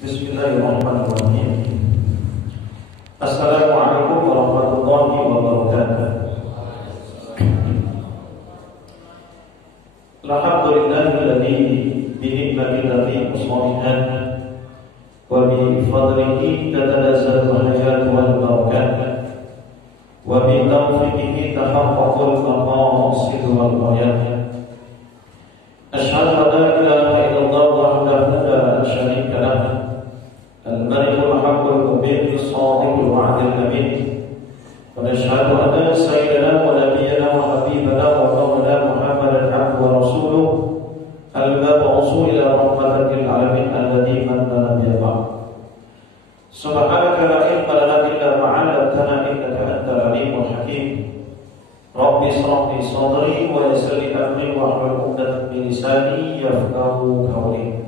Bismillahirrahmanirrahim. Assalamualaikum warahmatullahi wabarakatuh. Alhamdulillahilladzi bi ni'matihi muslihat wa bi fadlihi tatanazzalu al-hayat wal barakat wa bi tawfiqihi tahaqqaqul maqasid wal ghayat. Asyhadu an la ilaha illallah wahdahu la syarika lah, al-malikul haqqul mubin as-sadiqul wa'dil amin. Wa nashhadu anna sayyidana wa nabiyyana wa habibana wa maulana Muhammadan abduhu wa rasuluh al-mab'uts ila rahmatan lil alamin alladzi manna bihi. Subhanaka la ilma lana illa ma 'allamtana innaka antal alimul hakim. Rabbi shrah li sadri wa yassir li amri wahlul 'uqdatam min lisani yafqahu qawli.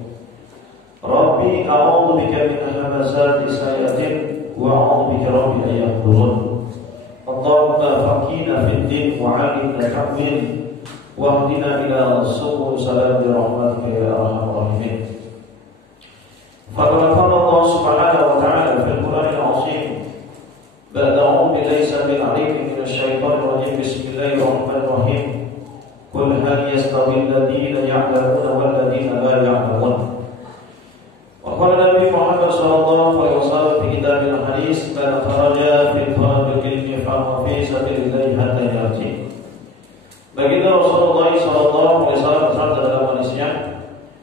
Rabbi a'udzu bika min hamazati sayatin wa a'udzu bika rabbi an yahdurun. Allahumma faqihna fid din wa 'allimna ta'wil wa hdina ila subul salam bi rahmatika ya arhamar rahimin. Faqala Allah subhanahu wa ta'ala fil Qur'anil 'azim ba'da a'udzu billahi samil 'alim minasy syaithanir rajim. Bismillahirrahmanirrahim. Qul hal yastawi alladziina ya'lamuna wal ladziina la ya'lamun. Wa qala Nabi Muhammad sallallahu alaihi wasallam fi kitabil hadis man kharaja fi thalabil ilmi fa huwa fi sabilillahi hatta yarji. Baginda Rasulullah sallallahu alaihi wasallam bersabda dalam hadisnya,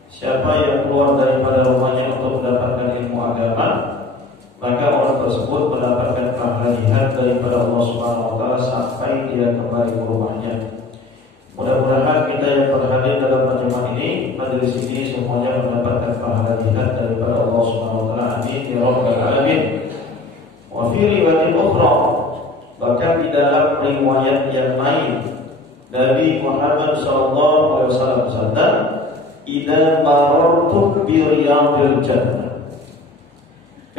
siapa yang keluar daripada rumahnya untuk mendapatkan ilmu agama, maka orang tersebut mendapatkan pahala jihad daripada Allah Subhanahu wa taala sampai dia kembali ke rumahnya. Mudah-mudahan kita yang berhadir dalam majelis ini, majelis ini semuanya mendapatkan pahala jihad daripada Allah Subhanahu wa taala. Amin ya rabbal alamin. Wa fi riwayatin ukhra, bahkan di dalam riwayat yang lain Nabi Muhammad sallallahu alaihi wasallam bersabda, "Idza marartum bi riyadil jannah."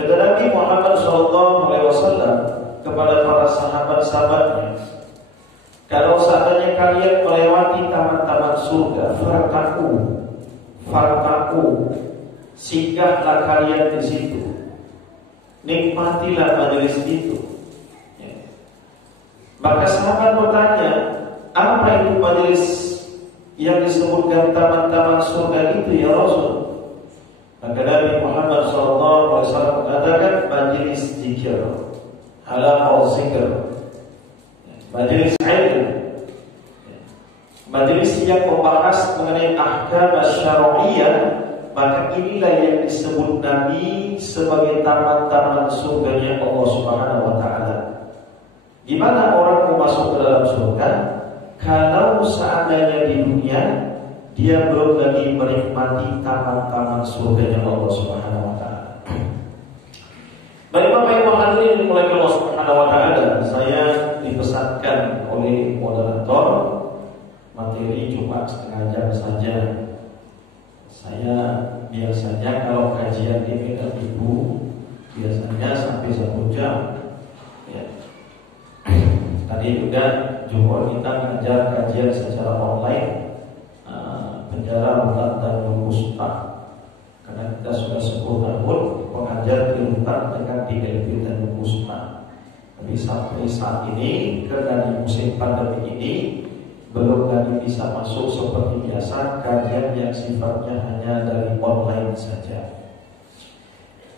Kata Nabi Muhammad sallallahu alaihi wasallam kepada para sahabat-sahabatnya, kalau seandainya kalian melewati taman-taman surga, fartaku, singgahlah kalian di situ, nikmatilah majelis itu. Maka sahabat bertanya, apa itu majelis yang disebutkan taman-taman surga itu ya Rasul? Maka Nabi Muhammad SAW mengatakan majelis zikir, halaqah zikir, majelis ilmu, majelis yang membahas mengenai ahkam syar'iyyah. Maka inilah yang disebut Nabi sebagai taman-taman surganya Allah Subhanahu wa taala. Gimana orang mau masuk ke dalam surga kalau seandainya di dunia dia belum lagi menikmati taman-taman surganya Allah Subhanahu wa taala? Baik Bapak Ibu hadirin dimulai Allah Subhanahu wa taala, saya dipesankan oleh moderator materi cuma setengah jam saja. Saya biasanya kalau kajian di Medan Ibu biasanya sampai 1 jam. Ya. Tadi juga Jumat kita ngajar kajian secara online, penjara Rutan Tanjung Puspa, karena kita sudah 10 tahun mengajar di Rutan dengan di LP Tanjung Puspa. Tapi sampai saat ini karena di musim pandemi ini belum lagi bisa masuk seperti biasa kajian yang sifatnya hanya dari online saja.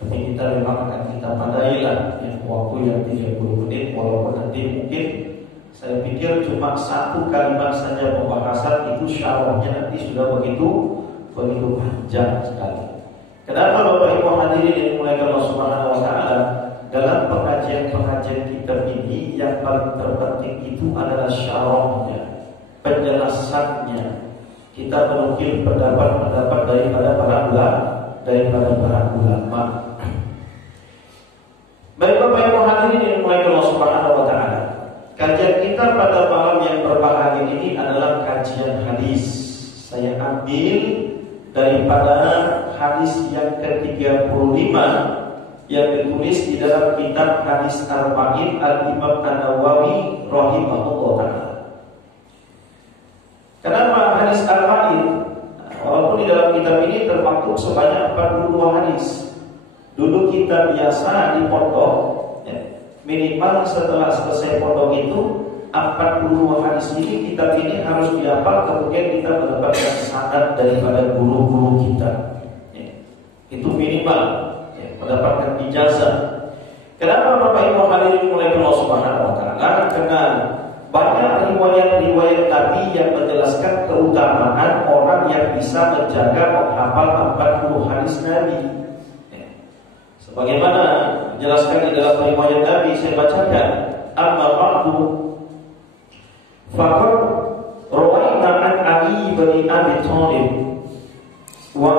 Tapi kita memang akan kita padailah waktu yang 30 menit, walaupun nanti mungkin saya pikir cuma 1 kalimat saja pembahasan itu syarahnya nanti sudah begitu panjang sekali. Kenapa Bapak Ibu hadirin yang dimuliakan Allah Subhanahu wa taala? Dalam pengajian-pengajian kita ini yang paling terpenting itu adalah syarahnya, penjelasannya. Kita menukil pendapat-pendapat daripada para ulama. Baik Bapak Ibu hadirin yang dimuliakan Allah Subhanahu wa taala. Kajian kita pada malam yang berbahagia ini adalah kajian hadis. Saya ambil daripada hadis yang ke-35 yang ditulis di dalam kitab Hadis Arba'in Al-Imam An-Nawawi rahimahullah ta'ala. Kenapa hadis Arba'in? Walaupun di dalam kitab ini termaktub sebanyak 42 hadis, Dulu kita biasa di pondok, ya, minimal setelah selesai pondok itu 40 hadis ini kita pilih harus dihafal, kemudian kita mendapatkan sanad daripada guru-guru kita. Ya, itu minimal, ya, mendapatkan ijazah. Kenapa Bapak Ibu hadirin mulai Allah Subhanahu wa taala? Karena banyak riwayat-riwayat Nabi yang menjelaskan keutamaan orang yang bisa menjaga menghafal 40 hadis Nabi. Ya. Sebagaimana dijelaskan di dalam riwayat Nabi, saya bacakan. Amma ba'du faqad rawaina an Ali bin Abi Thalib wa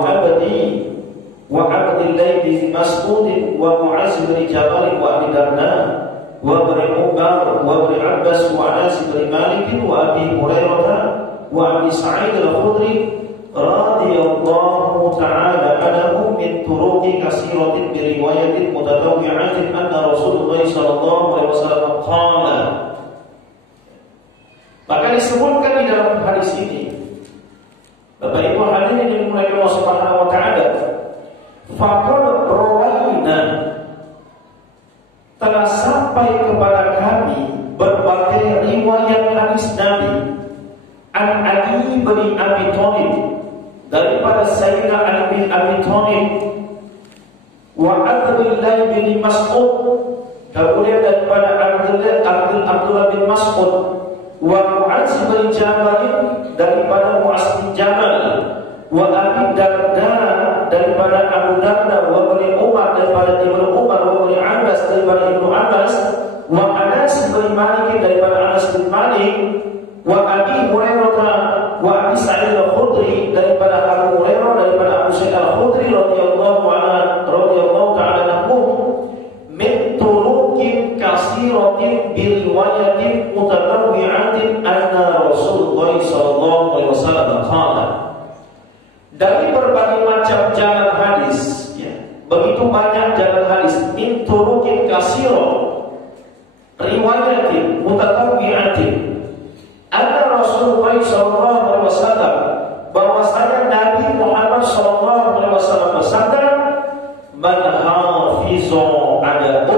Abdillah bin Mas'ud wa Mu'az bin Jabal wa Abi Darda wa Ibn Umar wa Ibn Abbas wa Anas bin Malik wa Abi Hurairah wa Abi Sa'id al-Khudri radhiyallahu ta'ala anhum min turuqi katsiratin bi riwayatin mutatawwi'atin anna Rasulullah sallallahu alaihi wasallam qala. Maka disebutkan di dalam hadis ini, Bapak Ibu hadirin yang dimuliakan Allah Subhanahu wa taala, faqad rawaina, telah sampai kepada kami berbagai riwayat hadis Nabi an Ali bin Abi Thalib, daripada Sayyidina Ali bin Abi Thalib, wa Abdullah bin Mas'ud, kemudian daripada Abdullah bin Mas'ud, wa Mu'az bin Jabal, daripada Mu'az bin Jabal, wa Abi Darda, daripada Abu Darda, wa Ibn Umar, daripada Ibn Umar, wa Ibn Abbas, daripada Ibn Abbas, wa Anas bin Malik, daripada Anas bin Malik, wa Abi Hurairah, wa Abi Sa'id al-Khudri, daripada Abu Hurairah, daripada Abu Sa'id al-Khudri radhiyallahu ta'ala anhu, min turuqin katsiratin bi riwayatin mutatawwi'atin anna Rasulullah sallallahu alaihi wasallam qala. Dari berbagai macam jalan hadis, ya, begitu banyak jalan hadis, min turuqin katsiratin riwayatin mutatawwi'atin anna Rasulullah sallallahu alaihi wasallam, bahwasanya Nabi Muhammad sallallahu alaihi wasallam bersabda, man hafizu ala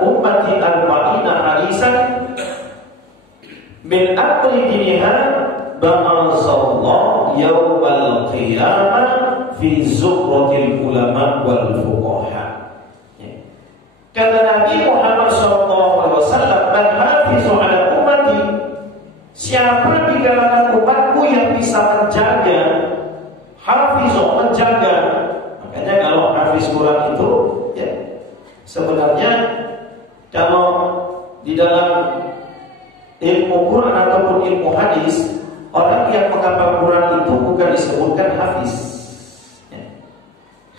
ummati arba'ina hadisan min amri diniha ba'athallahu yaumal qiyamah fi zuhratil ulama wal fuqaha. Kata Nabi Muhammad SAW, man hafizu ala ummati, siapa di kalangan umatku yang bisa menjaga, hafizu, menjaga. Makanya kalau hafiz Quran itu, ya, sebenarnya kalau di dalam ilmu Quran ataupun ilmu hadis, orang yang menghafal Quran itu bukan disebutkan hafiz, ya.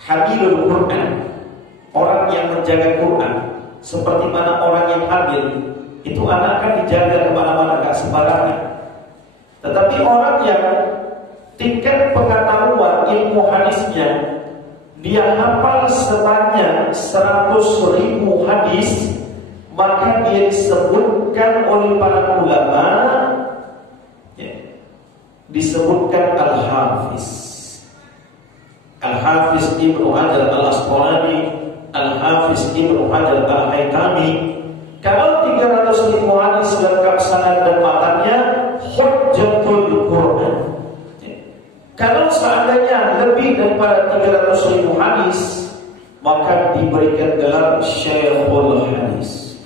Hamilul Quran, orang yang menjaga Quran, seperti mana orang yang hamil itu anak kan dijaga kemana-mana, gak sembarangan. Tetapi orang yang tingkat pengetahuan ilmu hadisnya, dia hafal sebanyak 100.000 hadis, maka dia disebutkan oleh para ulama, ya, disebutkan Al-Hafiz. Al-Hafiz Ibnu Hajar Al-Asqalani, Al-Hafiz Ibnu Hajar Al-Haytami. Kalau 300.000 hadis lengkap sanad dan matanya, hujjatul Quran. Kalau seandainya lebih daripada 300.000 hadis, maka diberikan gelar Syekhul Hadis.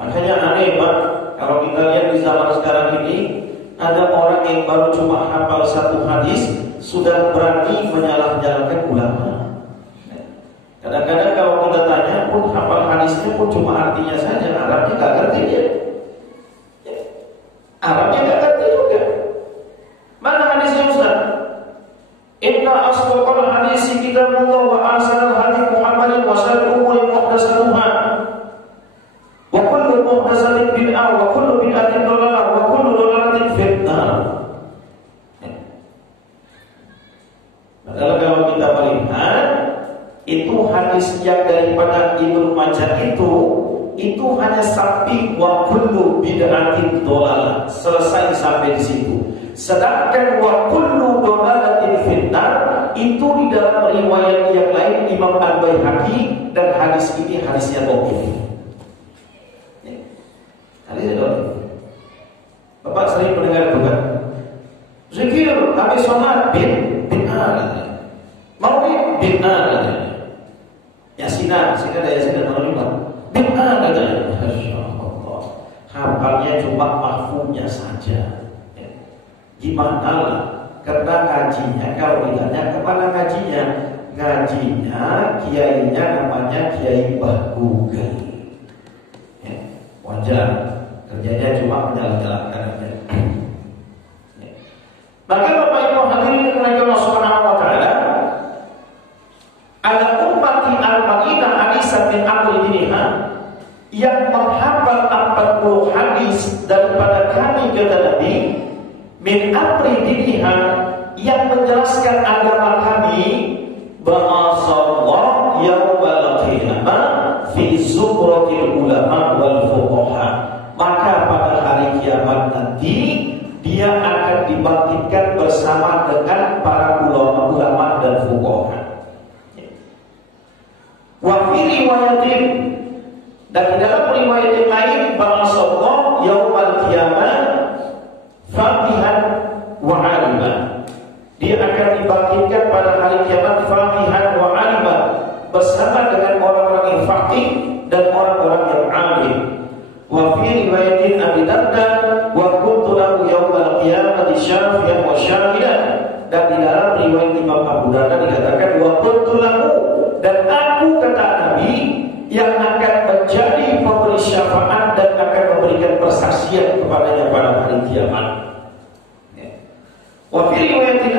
Makanya aneh, Pak, kalau kita lihat di zaman sekarang ini, ada orang yang baru cuma hafal satu hadis sudah berani menyalahkan ulama. Kadang-kadang kalau kita tanya pun hafal hadisnya pun cuma artinya saja, Arabnya nggak ngerti dia. Arabnya nggak ngerti juga. Mana hadisnya Ustaz? Inna asdaqal hadisi kitabullah wa ahsanal hadi Muhammadin wa syarrul umuri muhdatsatuha wa kullu muhdatsatin bid'ah wa kullu bid'atin dhalalah wa kullu dhalalatin fitnah. Padahal kalau kita melihat itu hadis yang daripada Ibnu Majah itu hanya sampai wa kullu bid'atin dhalalah, selesai sampai di situ. Sedangkan wa kullu dhalalatin fitnah itu di dalam riwayat yang lain Imam Imam Al-Baihaqi, dan hadis ini hadisnya dhaif. Hadisnya dhaif. Bapak sering mendengar itu kan? Zikir habis sholat bid'ah. Maulid bid'ah. Yasinan ada Yasinan maulid bid'ah katanya. Masyaallah. Hafalnya cuma mahfumnya saja. Gimana lah? Karena ngajinya, kalau ditanya kemana ngajinya? Ngajinya, kiainya namanya Kiai Mbah Google. Wajar, kerjanya cuma menjalankan. Maka Bapak Ibu hadirin yang Allah Subhanahu wa taala, ada ummati arba'ina hadisan min amri diniha, yang menghafal 40 hadis daripada kami kata Nabi, min amri diniha, yang menjelaskan agama kami, ba'asallahu yawmal qiyamah fi zubratil ulama wal fuqaha. Maka pada hari kiamat nanti dia akan dibangkitkan bersama dengan para ulama dan fuqaha. Wa fi riwayatin, dan di dalam riwayat yang lain, ba'asallahu yawmal qiyamah faqihan wa 'aliman. Dia akan dibangkitkan pada hari kiamat faqihan wa 'aliman, bersama dengan orang-orang yang faqih dan orang-orang yang 'alim. Wa fi riwayatin Abi Darda, wa kuntu lahu yawmal qiyamati syafi'an wa syahidan. Dan di dalam riwayat Imam Abu Darda dikatakan wa kuntu lahu, dan aku kata Nabi yang akan menjadi pemberi syafaat dan akan memberikan persaksian kepadanya pada hari kiamat. Wa fi riwayatin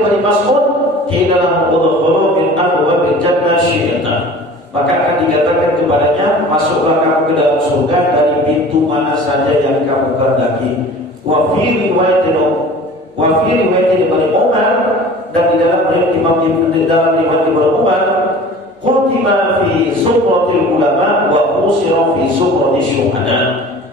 Ibnu Mas'ud, qila lahu udkhulu min abwabil jannah syi'tan. Maka akan dikatakan kepadanya, masuklah kamu ke dalam surga dari pintu mana saja yang kamu kehendaki. Wa fi riwayatin Ibnu Umar, dan di dalam riwayat Ibnu Umar, qutima fi subratil ulama wa usira fi subratil syuhada.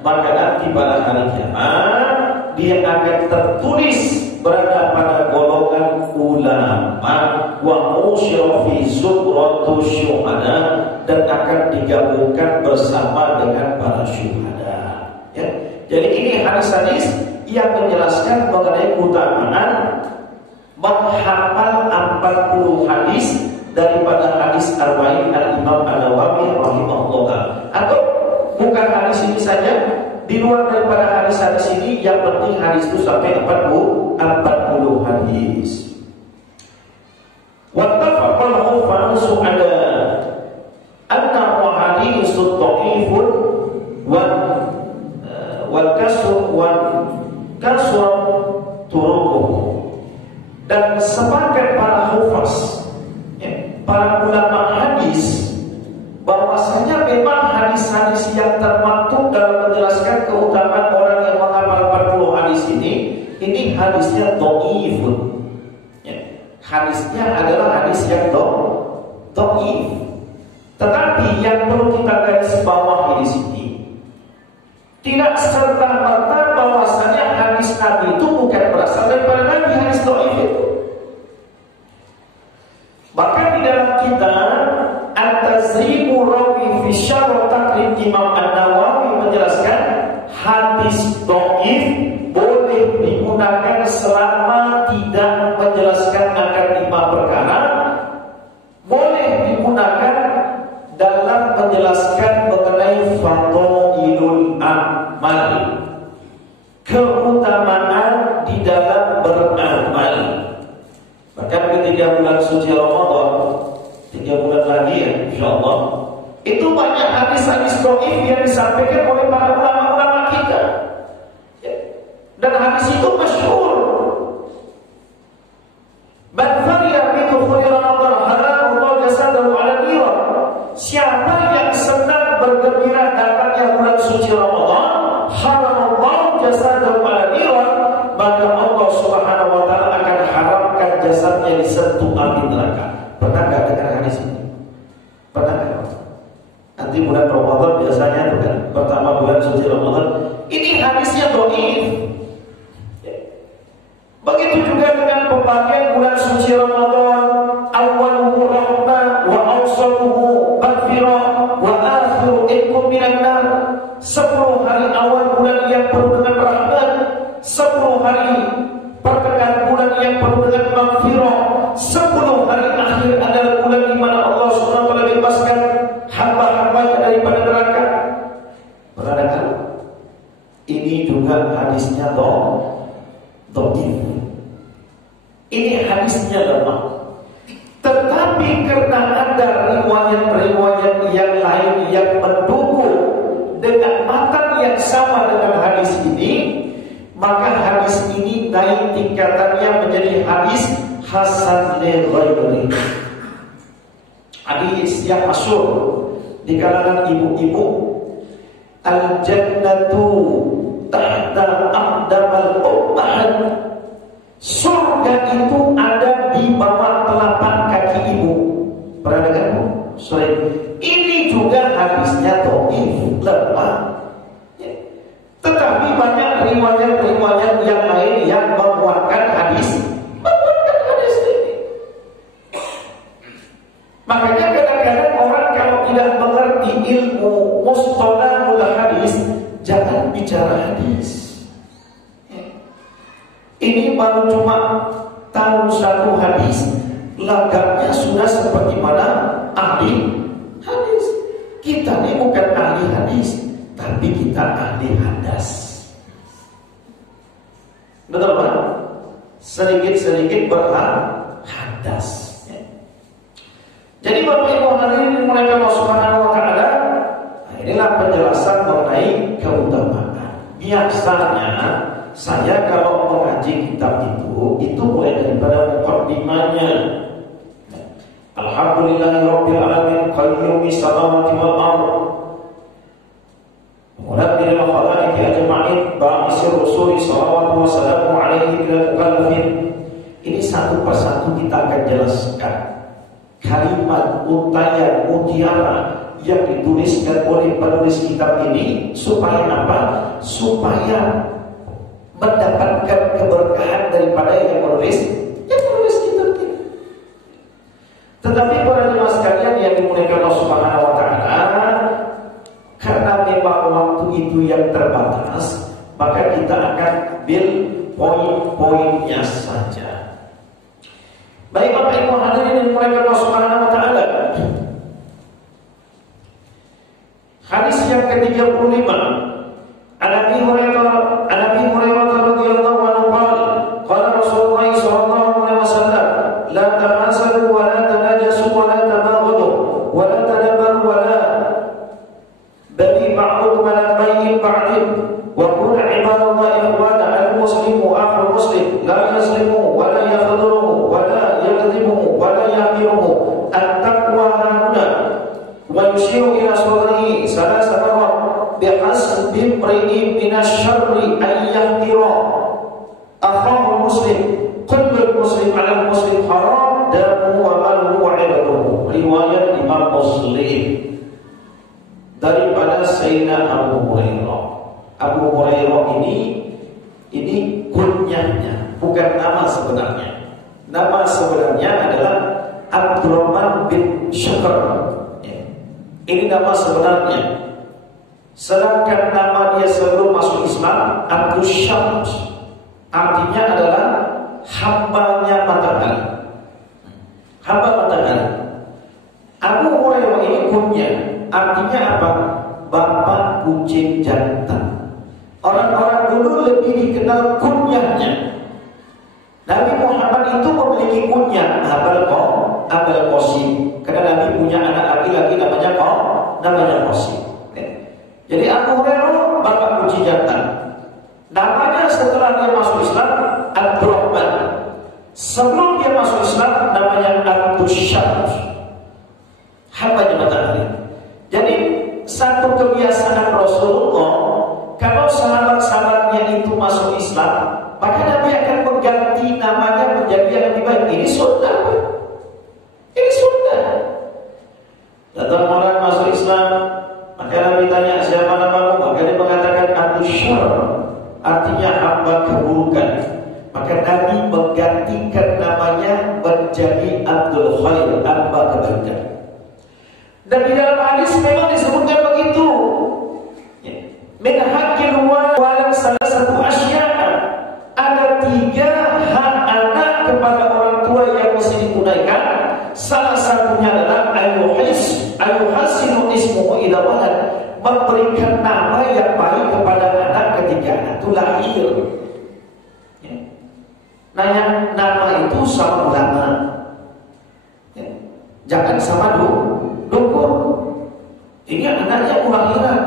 Maka nanti pada hari kiamat dia akan tertulis berada pada golongan ulama, wa usira fi subratil syuhada, dan akan digabungkan bersama dengan para syuhada. Ya. Jadi ini hadis-hadis yang menjelaskan mengenai keutamaan menghafal 40 hadis daripada hadis arba'in al-Imam An-Nawawi rahimahullah. Atau bukan hadis ini saja, di luar daripada hadis-hadis ini, yang penting hadis itu sampai 40 hadis. Wattafaqal hufazu ala anna haditsun dha'ifun wal kasr turuquh. Dan sepakat para hufaz, para ulama hadis, bahwasanya memang hadis-hadis yang termaktub dalam menjelaskan keutamaan orang yang menghafal 40 hadis ini hadisnya dhaifun. Hadisnya adalah hadis yang dhaif. Tetapi yang perlu kita garis bawahi di sini, tidak serta-merta bahwasanya hadis Nabi itu bukan berasal daripada Nabi, hadis dhaif itu. Bahkan di dalam kitab At-Tazribu Rawi fi Syarh Taqrib Imam An-Nawawi menjelaskan hadis dhaif boleh digunakan selama tidak menjelaskan akan 5 perkara, boleh digunakan dalam menjelaskan mengenai fadailul amal, keutamaan di dalam beramal. Bahkan ketika bulan suci Ramadan, 3 bulan lagi ya insyaallah, itu banyak hadis-hadis dhaif yang disampaikan oleh para ulama-ulama kita. Dan hadis itu masyhur. Siapa yang senang bergembira datangnya bulan suci Ramadan, haramallahu jasadahu ala niran, maka Allah Subhanahu wa taala akan haramkan jasadnya disentuh api neraka. Pernah enggak dengar hadis ini? Pernah enggak? Nanti bulan Ramadan biasanya itu kan pertama bulan suci Ramadan, ini hadisnya dhaif. Begitu juga dengan pembagian bulan suci Ramadan, awal hari pertengahan bulan yang penuh dengan maghfirah. 10 hari akhir adalah bulan di mana Allah Subhanahu wa taala bebaskan hamba-hambanya daripada neraka. Perhatikan, ini juga hadisnya dhaif. Ini hadisnya lemah. Tetapi karena ada riwayat-riwayat yang lain yang mendukung dengan matan yang sama dengan hadis ini, maka hadis ini naik tingkatannya menjadi hadis hasan li ghairihi. Hadis yang masyhur di kalangan ibu-ibu, al-jannatu tahta aqdamal ummahat. Surga itu ada di bawah telapak kaki ibu. Perhatikan, sorry. Ini juga hadisnya dhaif, lemah. Tetapi banyak riwayat-riwayat yang lain yang menguatkan hadis ini. Makanya kadang-kadang orang kalau tidak mengerti ilmu mustalahul hadis, jangan bicara hadis. Ini baru cuma tahu satu hadis, lagaknya sudah seperti mana ahli hadis. Kita ini bukan ahli hadis, tapi kita ahli hadas. Betul kan? Sedikit-sedikit berhadas. Jadi Bapak Ibu hadirin mulai Allah Subhanahu wa taala, inilah penjelasan mengenai keutamaan. Biasanya saya kalau mengaji kitab itu mulai daripada muqaddimahnya. Alhamdulillahirabbil alamin qayyumis samawati wal ardh. Muladil khalaiqi ajma'in ba'isir rusuli sallallahu wasallam alaihi bil mukallafin. Ini satu persatu kita akan jelaskan kalimat mutiara yang dituliskan oleh penulis kitab ini supaya apa? Supaya mendapatkan keberkahan daripada yang menulis kitab ini. Tetapi para jemaah sekalian yang dimuliakan Allah Subhanahu wa taala, karena memang waktu itu yang terbatas, maka kita akan ambil poin-poinnya saja. Baik Bapak Ibu hadirin yang dimuliakan Allah Subhanahu wa taala. Hadis yang ke-35, Nabi Hurairah radhiyallahu anhu qala Rasulullah sallallahu alaihi wasallam, la tamasalu wa la tanajasu wa la tabaghadu wa la tadabaru wa la bali ba'dukum ala bayyin ba'din wa qul ibadallahi ikhwana al-muslimu akhul muslim la yaslimu wa la yakhdhuruhu wa la yakdhibuhu wa la yahmiruhu at-taqwa hahuna wa yushiru ila sadrihi salasa marrat bihasbi imri'in minasyarri an yahtira akhahu muslim kullu muslim 'ala muslim haram damu wa maluhu wa 'irduhu. Riwayat Imam Muslim daripada Sayyidina Abu Hurairah. Abu Hurairah ini kunyahnya, bukan nama sebenarnya. Nama sebenarnya adalah Abdurrahman bin Syakr. Ini nama sebenarnya. Sedangkan nama dia sebelum masuk Islam Abdus Syams, artinya adalah hambanya matahari. Hamba matahari. Abu Hurairah ini kunyah, artinya apa? Bapak kucing jantan. Orang-orang dulu lebih dikenal kunyahnya. Nabi Muhammad itu memiliki kunyah Abul Qasim, karena Nabi punya anak laki-laki namanya Qasim. Jadi Abu Hurairah bapak kucing jantan. Namanya setelah dia masuk Islam Abdurrahman. Sebelum dia masuk Islam namanya Abdus Syams, hambanya matahari. Jadi satu kebiasaan Rasulullah, kalau sahabat-sahabatnya itu masuk Islam, maka Nabi akan mengganti namanya menjadi yang lebih baik. Ini sunnah. Ini sunnah. Datang orang masuk Islam, maka Nabi tanya siapa namamu, maka dia mengatakan Abdus Syarr, artinya hamba keburukan. Maka Nabi menggantikan namanya menjadi Abdul Khair, hamba kebaikan. Dan di dalam hadis memang disebutkan begitu. Min haqqil walan salah satu asya'a. Ada 3 hak anak kepada orang tua yang mesti ditunaikan. Salah satunya adalah ayuhasinu ismuhu idza walad, memberikan nama yang baik kepada anak ketika anak itu lahir. Nah, yang nama itu sama ulama, jangan sama dukun. Ini anaknya kelahiran,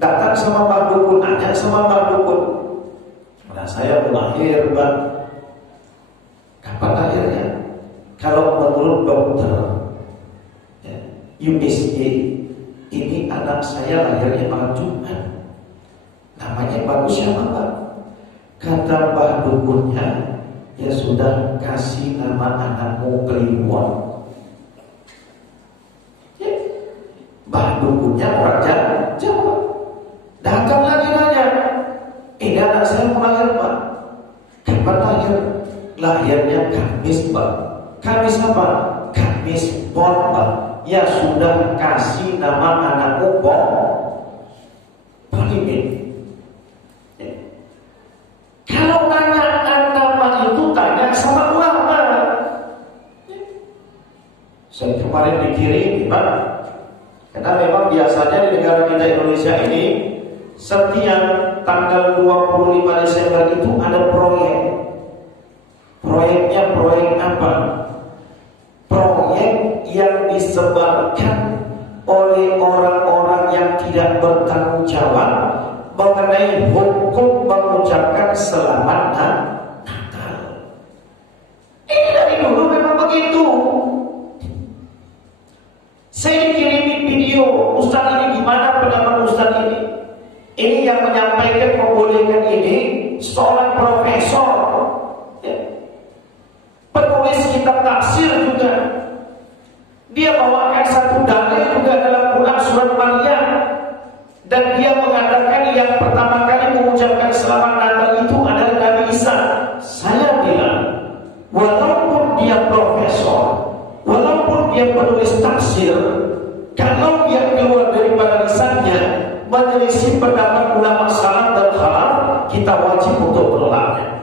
datang sama Pak Dukun, nanya sama Pak Dukun, nah saya lahir Pak, kapan lahirnya? Kalau menurut dokter USG, ini anak saya lahirnya malam Jumat, namanya bagus siapa Pak? Kata Pak Dukunnya, ya sudah, kasih nama anakmu Kliwon. Bah Dukunnya orang Jawa. Datang lagi nanya, ini anak saya mau lahir Pak, kapan lahir? Lahirnya Kamis Pak. Kamis apa? Kamis Pon Pak. Ya sudah, kasih nama anakmu Polimin. Kalau tanya nama itu, tanya sama ulama. Saya kemarin dikirim Pak, karena memang biasanya di negara kita Indonesia ini setiap tanggal 25 Desember itu ada proyek. Proyeknya proyek apa? Proyek yang disebarkan oleh orang-orang yang tidak bertanggung jawab mengenai hukum mengucapkan selamat Natal. Ini dari dulu memang begitu. Saya dikirimin video, Ustaz ini gimana pendapat Ustaz ini? Ini yang menyampaikan membolehkan ini seorang profesor, penulis kitab tafsir juga. Dia bawakan satu dalil juga dalam Quran surat Maryam, dan dia mengatakan yang pertama kali mengucapkan selamat Natal itu adalah Nabi Isa. Saya bilang, walaupun dia profesor, walaupun dia penulis tafsir, kalau dia keluar daripada lisannya menyelisih pendapat ulama salaf dan khalaf, kita wajib untuk menolaknya.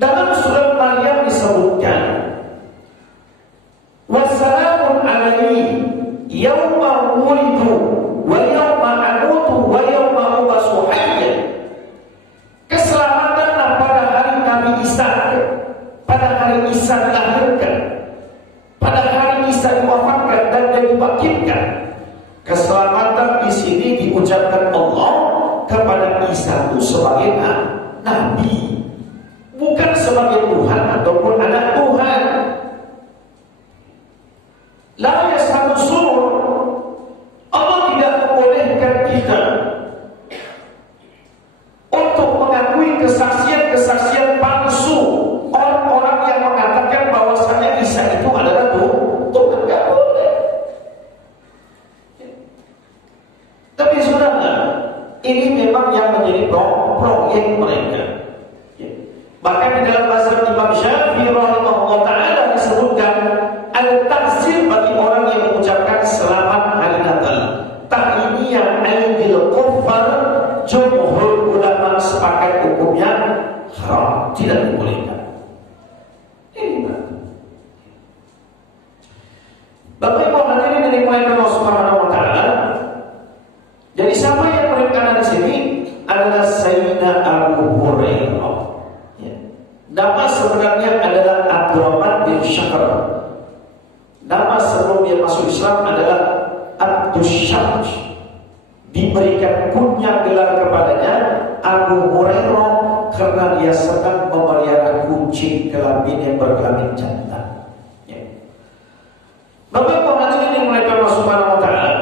Dalam surat Maryam disebutkan, wassalamun alaihi yauma wulidu wa yauma amutu wa yauma ubasu hayya. Keselamatanlah pada hari Nabi Isa, pada hari Isa dilahirkan, pada hari Isa diwafatkan dan dibangkitkan. Keselamatan di sini diucapkan Allah kepada Isa itu sebagai nabi, bukan sebagai Tuhan ataupun anak Tuhan. La yasamusur, Allah tidak membolehkan kita untuk mengakui kesaksian-kesaksian palsu orang-orang yang mengatakan bahwasanya Isa itu adalah Tuhan. Tidak boleh. Tapi saudara, ini memang yang menjadi proyek mereka. Bahkan di dalam mazhab Imam Syafi'i rahimahullah ta'ala disebutkan al-tahzir bagi orang yang mengucapkan selamat hari Natal. Tahliyah aidil kuffar, jumhur ulama sepakat hukumnya haram, tidak dibolehkan. Ini Bapak Ibu hadirin yang dimuliakan Allah Subhanahu wa taala. Jadi siapa yang menerangkan di sini adalah Sayyidina Abu Hurairah. Nama sebenarnya adalah Abdurrahman bin Syahr. Nama sebelum dia masuk Islam adalah Abdus Syamj. Diberikan kunyah gelar kepadanya Abu Hurairah karena dia sedang memelihara kucing kelamin yang berkelamin jantan. Bapak Ibu hadirin yang dimuliakan Allah Subhanahu wa taala.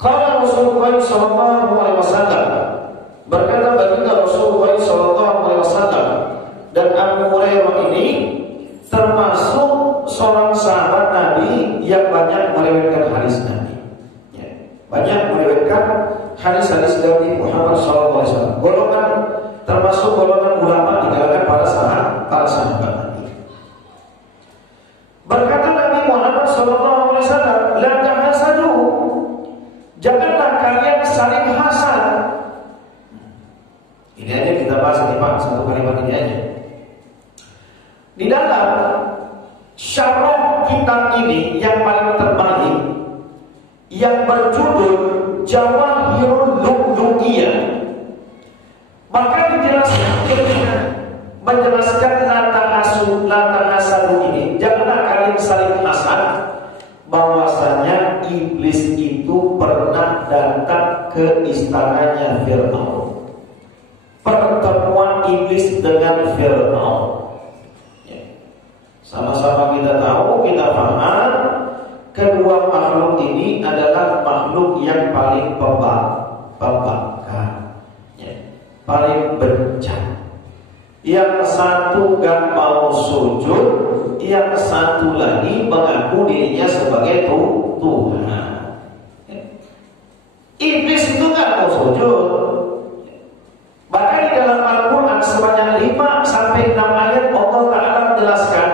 Qala Rasulullah sallallahu alaihi wasallam, berkata baginda Rasulullah sallallahu alaihi wasallam, dan Abu Hurairah ini termasuk seorang sahabat Nabi yang banyak meriwayatkan hadis Nabi. Banyak meriwayatkan hadis-hadis dari Muhammad sallallahu alaihi wasallam. Golongan termasuk golongan ulama di kalangan para sahabat Nabi. Berkata Nabi Muhammad sallallahu alaihi wasallam, la tahasadu, janganlah kalian saling hasad. ke istananya Fir'aun. Pertemuan iblis dengan Fir'aun. Sama-sama kita tahu, kita paham, kedua makhluk ini adalah makhluk yang paling pembangkang, paling bencana. Yang satu gak mau sujud, yang satu lagi mengaku dirinya sebagai Tuhan. Iblis itu gak mau sujud. Bahkan di dalam Al-Quran sebanyak 5-6 ayat Allah Ta'ala menjelaskan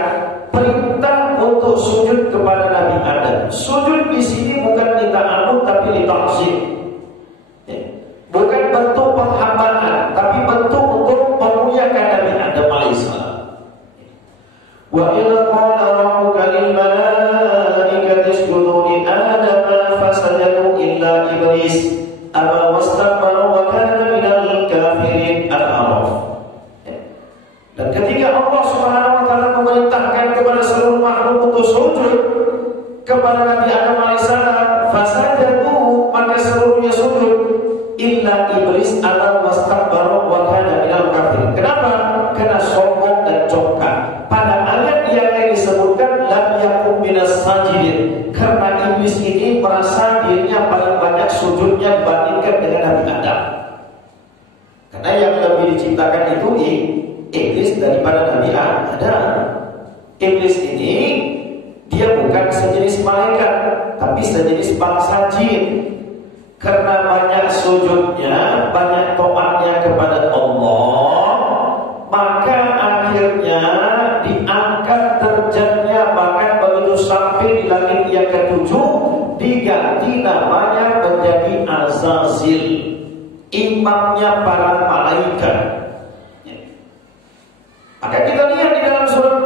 perintah untuk sujud kepada Nabi Adam. Sujud di sini bukan dita'anut tapi dita'zim. Bukan bentuk penghambaan, tapi bentuk untuk memuliakan Nabi Adam alaihissalam. Wa idza qala rabbuka lil malaikati isjudu li adama fasajadu illa iblis aba wastakbara wa kana minal kafirin. Al-A'raf. Dan ketika Allah Subhanahu wa taala memerintahkan kepada seluruh makhluk untuk sujud kepada Nabi Adam alaihissalam, fasajadu, maka seluruhnya sujud, illa iblis ala wastakbara wa kana minal kafirin. Kenapa? Karena sombong dan congkak. Pada ayat yang lain disebutkan lam yakum minas sajidin, karena iblis ini merasa dirinya paling banyak sujudnya dibandingkan dengan Nabi Adam. Karena yang lebih diciptakan itu iblis daripada Nabi Adam. Iblis ini dia bukan sejenis malaikat, tapi sejenis bangsa jin. Karena banyak sujudnya, banyak taatnya kepada Allah, maka akhirnya diangkat derajatnya, bahkan begitu sampai di langit yang ketujuh diganti namanya menjadi Azazil, imamnya para malaikat. Maka kita lihat di dalam surat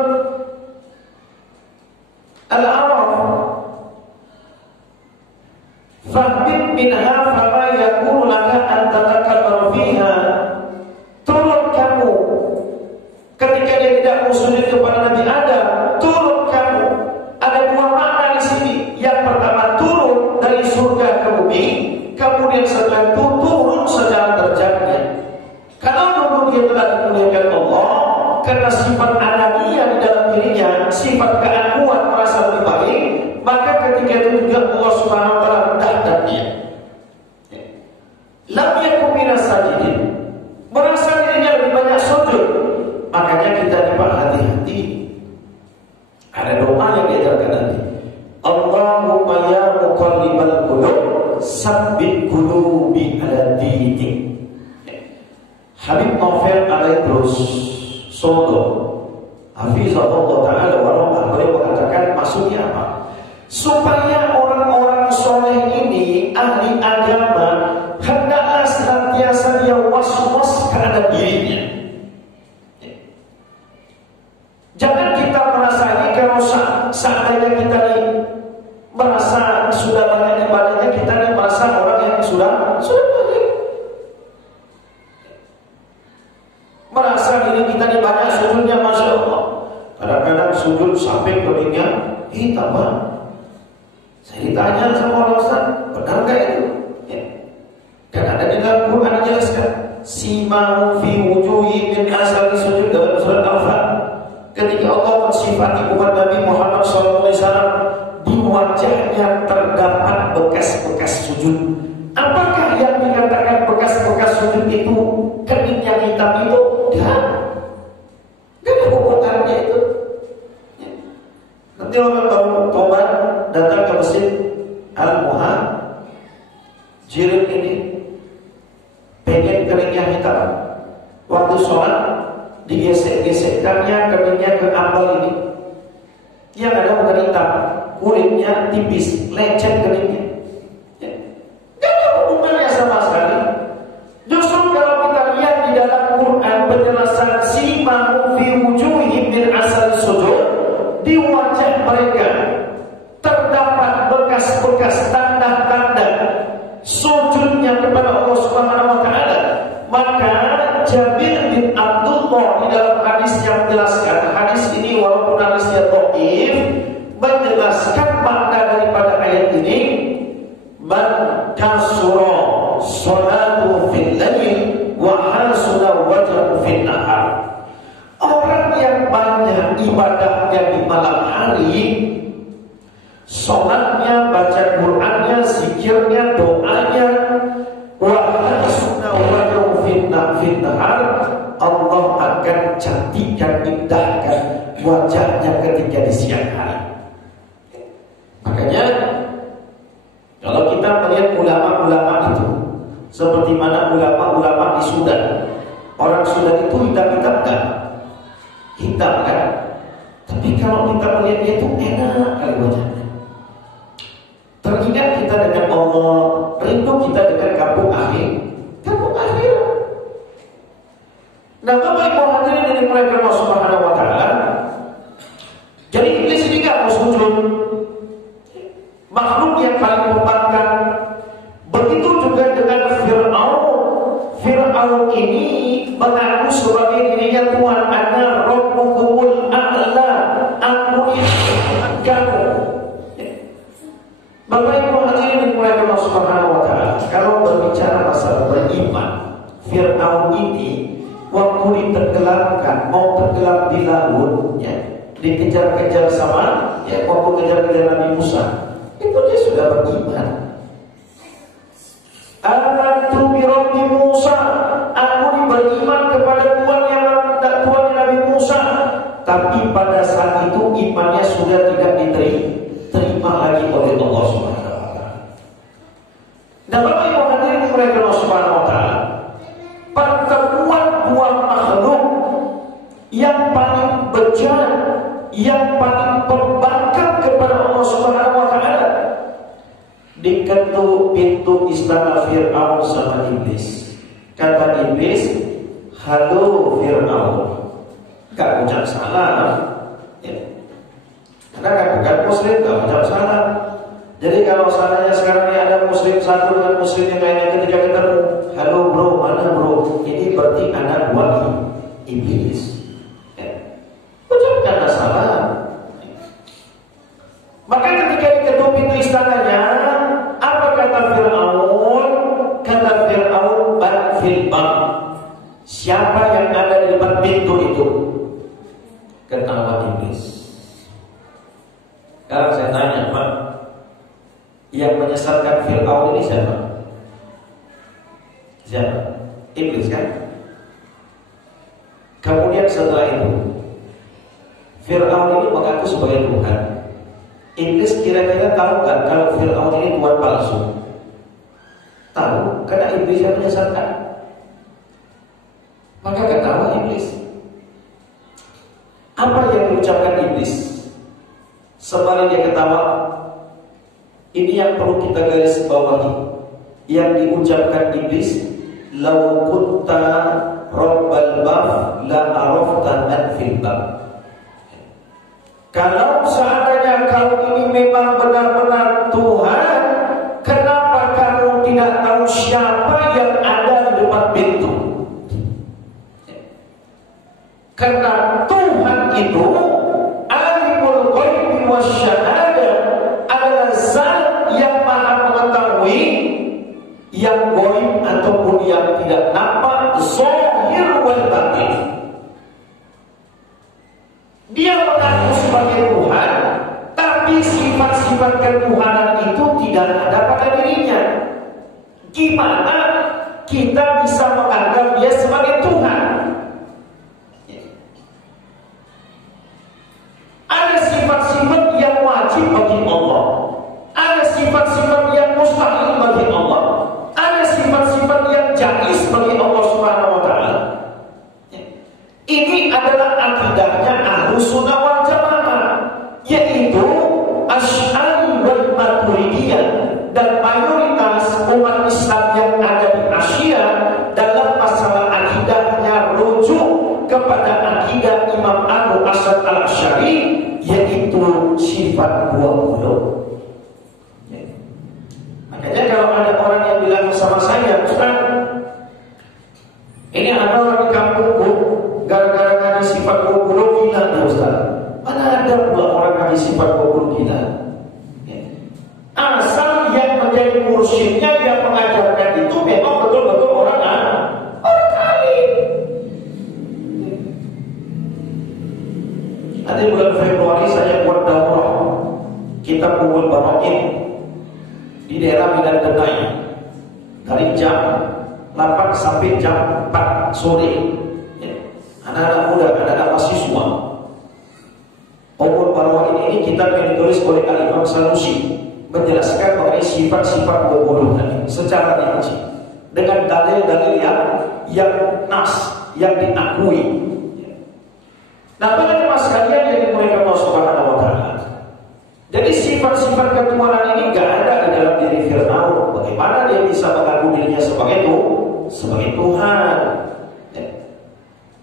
Al-A'raf, fahbib minha fama yakunu laka an tatakabbaru fiha. Turun kamu. Ketika dia tidak mau sujud kepada Nabi Adam, turun kamu. Ada dua makna di sini. Yang pertama, turun dari surga ke bumi, kemudian setelah itu turun secara derajatnya. Kalau dulu dia telah dimuliakan Allah karena sifat ananiyah di dalam dirinya, sifat keakuan merasa lebih baik, maka ketika itu juga Allah Subhanahu wa taala rendahkan dia. Lam yakum minas sajidin, merasa dirinya lebih banyak sujud. Makanya kita dapat hati-hati. Ada doa yang diajarkan nanti. Allahumma ya muqallibal qulub, sabbit qulubi ala dinik. Habib Novel Alaidrus Soto Hafizahullah Ta'ala warahmatullahi, beliau mengatakan maksudnya apa? Supaya orang-orang soleh ini, ahli agama, hendaklah senantiasa dia was-was terhadap dirinya. Jangan kita merasa ini kalau seandainya kita ini merasa sudah banyak ibadahnya, kita ini merasa orang yang sudah banyak. Merasa diri kita ini banyak sujudnya, Masya Allah. Kadang-kadang sujud sampai keningnya hitam. Saya ditanya sama orang Ustaz, benar gak itu? Ya. Kan ada di dalam Quran dijelaskan, simahu fi wujuhi min asari sujud, dalam surat Al-Fat. Ketika Allah mensifati umat Nabi Muhammad SAW, di wajahnya terdapat bekas-bekas sujud. Apakah yang dikatakan bekas-bekas sujud itu kening yang hitam itu? Tidak. Gak ada hubungannya itu. Ya. Nanti orang baru tobat datang ke masjid Al-Muhajirin ini, pengen keningnya hitam. Waktu sholat digesek-gesekkannya keningnya ke ambal ini. Yang ada bukan hitam, kulitnya tipis, lecet keningnya. Ya. Gak ada hubungannya sama sekali. Justru kalau kita lihat di dalam Quran penjelasan simahu fi wujuhihim min asal sujud, di wajah mereka terdapat bekas-bekas tanda-tanda sujudnya kepada Allah Subhanahu wa taala. Maka Jabir bin Abdullah di dalam hadis yang menjelaskan, hadis ini walaupun hadisnya dhaif, menjelaskan makna daripada ayat ini, man kasura gembalakan, cantikkan, indahkan wajahnya ketika di siang hari. Makanya kalau kita melihat ulama-ulama itu, seperti mana ulama-ulama di Sudan. Orang Sudan itu hitam-hitam kan? Hitam kan? Tapi kalau kita melihat dia itu enak kali wajahnya. Teringat kita dengan Allah, rindu kita dengan kampung akhir. Kampung akhir. Nah, Bapak Ibu hadirin dari mereka Allah Subhanahu wa taala. Jadi iblis ini enggak mau sujud. Makhluk yang paling membangkang. Begitu juga dengan Fir'aun. Fir'aun ini mengaku sebagai dirinya Tuhan, ana rabbukumul a'la, aku ini kamu. Bapak Ibu hadirin dimulai Allah Subhanahu wa taala. Kalau berbicara masalah beriman, Fir'aun ini waktu ditenggelamkan, mau tenggelam di laut, ya, dikejar-kejar sama, ya, waktu kejar-kejar Nabi Musa, itu dia sudah beriman. Amantu bi Rabbi Musa, aku beriman kepada Tuhan Nabi Musa. Tapi pada saat itu imannya sudah tidak diterima lagi oleh Allah Subhanahu wa taala. Dan Bapak Ibu hadirin dimulai Allah Subhanahu wa taala. Pertemuan dua makhluk yang paling bejat, yang paling pembangkang kepada Allah Subhanahu wa taala, diketuk pintu istana Fir'aun sama iblis. Kata iblis, halo Fir'aun. Gak ucap salam, ya. Karena kan bukan muslim, gak ucap salam. Jadi kalau seandainya sekarang ini ada muslim satu dengan muslim yang lainnya, ketika ketemu, halo bro, mana bro? Ini berarti anak buah iblis, ya. Ucapkanlah salam. Maka ketika diketuk pintu istananya, apa kata Fir'aun? Kata Fir'aun, ban fil bab. Siapa yang ada di depan pintu itu? Ketawa iblis. Sekarang saya tanya, Pak, yang menyesatkan Fir'aun ini siapa? Siapa? Iblis kan? Kemudian setelah itu, Fir'aun ini mengaku sebagai Tuhan. Iblis kira-kira tahu kan kalau Fir'aun ini Tuhan palsu? Tahu, karena iblis yang menyesatkan. Maka ketawa iblis. Apa yang diucapkan iblis? Sembari dia ketawa, ini yang perlu kita garis bawahi. Yang diucapkan iblis, lau kunta rabbal bab la arafta man fil bab. Kalau seandainya kamu ini memang benar-benar Tuhan, kenapa kamu tidak tahu siapa yang ada di depan pintu? Karena Tuhan itu alimul ghaibi wasyahadah, adalah zat yang maha mengetahui yang ghaib ataupun yang tidak nampak, zahir wal batin. Dia mengaku sebagai Tuhan, tapi sifat-sifat ketuhanan itu tidak ada pada dirinya. Gimana kita bisa menganggap dia sebagai Tuhan? Ada sifat-sifat yang wajib bagi Allah, ada sifat-sifat yang mustahil bagi Allah, ada sifat-sifat yang jaiz bagi Allah Subhanahu wa taala. Ini adalah akidahnya Ahlus Sunnah wal Jamaah, yaitu Asy'ari wal Maturidiyah, dan mayoritas umat Islam yang ada di Asia dalam masalah akidahnya rujuk kepada akidah Imam Abu Hasan al-Asy'ari, yaitu sifat 20. Makanya kalau ada orang yang bilang sama saya, Ustaz, ini ada orang di kampungku gara-gara ngaji sifat 20 gila nih Ustaz. Mana ada pula orang ngaji sifat 20 gila? Asal yang menjadi mursyidnya yang mengajarkan itu memang betul-betul orang alim. Nanti bulan Februari saya buat daurah kitab Ummul Bara'in di daerah Medan Denai dari jam 8 sampai jam 4 sore. anak-anak muda, anak-anak mahasiswa. Umur Marwah ini kitab yang ditulis oleh Al-Imam Sanusi menjelaskan mengenai sifat-sifat bodoh tadi secara rinci dengan dalil-dalil yang nas, yang diakui. Nah, bagaimana sekalian yang dimulai Allah Subhanahu wa Ta'ala? Jadi sifat-sifat ketuhanan ini gak ada di dalam diri Fir'aun. Bagaimana dia bisa mengaku dirinya sebagai Tuhan?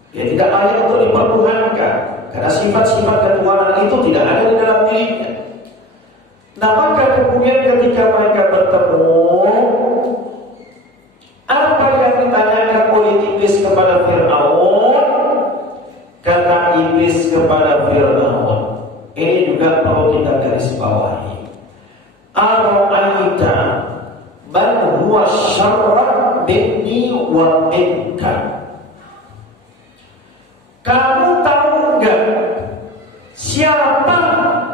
Dia tidak layak untuk dipertuhankan karena sifat-sifat ketuhanan itu tidak ada di dalam dirinya. Nah, maka kemudian ketika mereka bertemu, apa yang ditanyakan oleh iblis kepada Fir'aun? Kata iblis kepada Fir'aun, ini juga perlu kita garis bawahi. Ara'aita man huwa syarran minni wa minka. Kamu tahu enggak siapa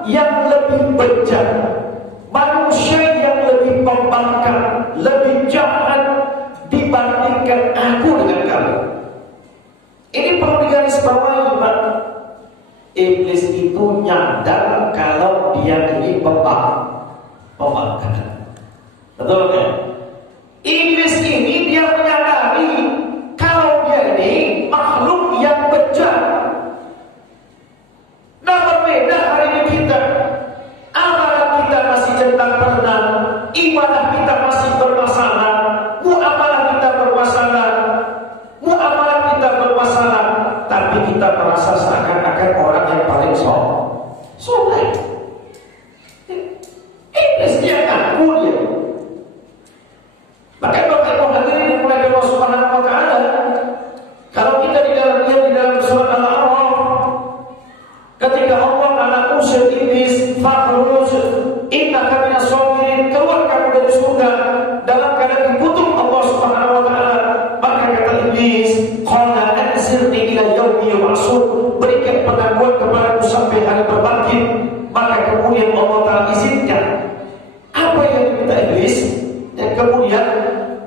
yang lebih bejat, manusia yang lebih pembangkang, lebih jahat dibandingkan aku dengan kamu? Ini perlu digarisbawahi, Pak. Iblis itu nyadar kalau dia ini pembangkang. Betul kan? Iblis ini dia menyadari kalau dia ini makhluk yang bejat. Nah, berbeda hari ini kita. Amalan kita masih centang perenang, ibadah kita masih bermasalah, muamalah kita bermasalah, tapi kita merasa seakan-akan orang yang paling soleh. Iblis dia ngaku dia. Maka Bapak hadirin mulai dari Allah Subhanahu wa Ta'ala. Kalau kita di dalam surat Al-A'raf, ketika Allah anak usir iblis, fakhruj innaka minas shabirin, keluar kamu dari surga dalam keadaan dikutuk Allah Subhanahu wa Ta'ala. Maka kata iblis, qala anzirni ila yaumi yub'atsun, berikan pengakuan kepadaku sampai hari berbangkit. Maka kemudian Allah Ta'ala izinkan apa yang diminta iblis, dan kemudian